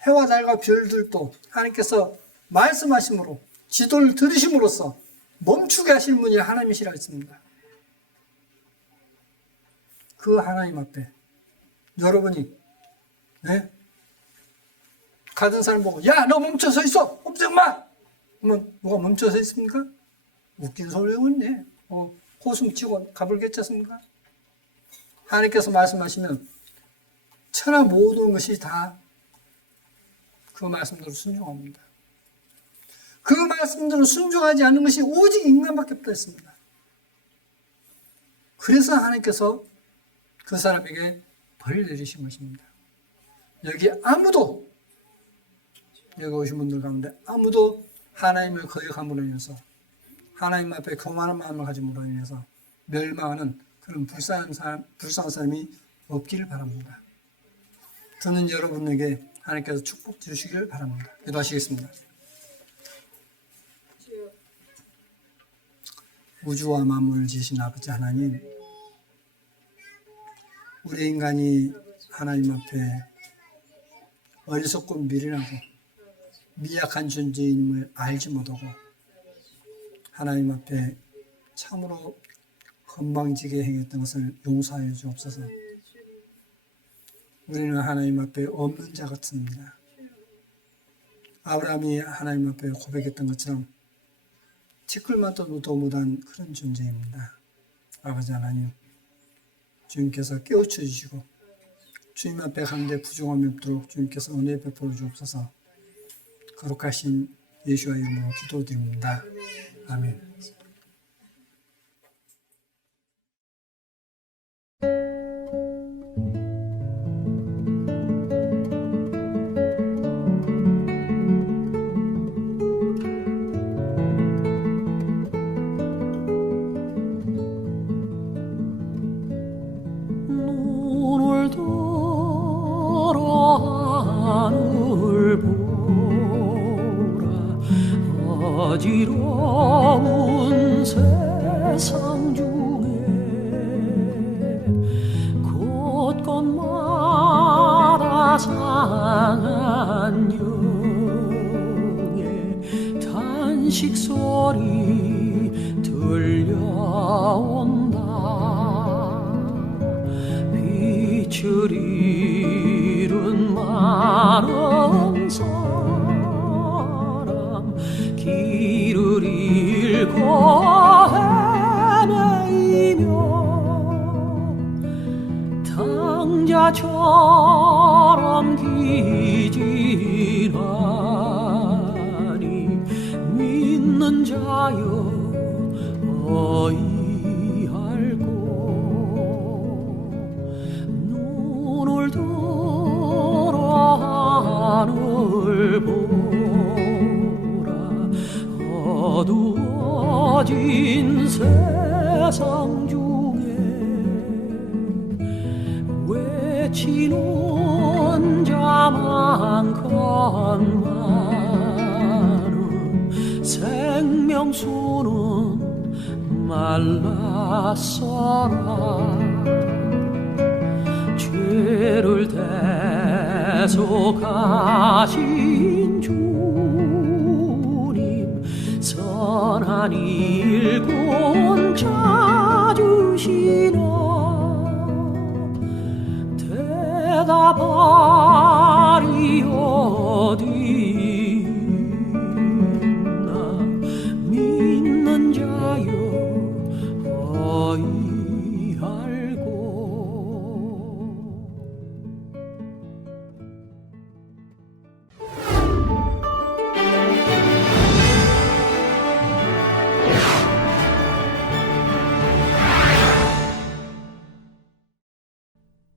해와 달과 별들도 하나님께서 말씀하심으로 지도를 들으심으로써 멈추게 하실 분이 하나님이시라 했습니다. 그 하나님 앞에 여러분이 가던 사람 보고 야, 너 멈춰 서 있어! 꼼짝 마! 그러면 누가 멈춰 서 있습니까? 웃긴 소리 하고 있네. 호숨 치고 가불겠지 않습니까? 하나님께서 말씀하시면 천하 모든 것이 다 그 말씀대로 순종합니다. 그 말씀대로 순종하지 않는 것이 오직 인간밖에 없다 했습니다. 그래서 하나님께서 그 사람에게 벌을 내리신 것입니다. 여기 오신 분들 가운데 아무도 하나님을 거역함으로 인해서 하나님 앞에 교만한 마음을 가짐으로 인해서 멸망하는 그런 불쌍한 사람이 없기를 바랍니다. 듣는 여러분에게 하나님께서 축복 주시기를 바랍니다. 기도하시겠습니다. 우주와 만물을 지으신 아버지 하나님, 우리 인간이 하나님 앞에 어리석고 미련하고 미약한 존재임을 알지 못하고 하나님 앞에 참으로 건방지게 행했던 것을 용서하여 주옵소서. 우리는 하나님 앞에 없는 자 같습니다. 아브라함이 하나님 앞에 고백했던 것처럼 티끌만도 못한 그런 존재입니다. 아버지 하나님, 주님께서 깨우쳐 주시고 주님 앞에 가는데 부족함이 없도록 주님께서 은혜 베풀어 주옵소서. 거룩하신 예수와 이름으로 기도드립니다. 아멘. 눈을 들어 하늘 보라. 어지러운 세상 중에 곳곳마다 상한 영의 탄식 소리 들려온다. 들고 헤매이며 당자처럼 기진하니 믿는 자여 어이할꼬 눈을 들어 하늘 보라 어두워진 세상 중에 외치는 자만큼 많은 생명수는 말랐어라 죄를 대속하신 주님 선한 이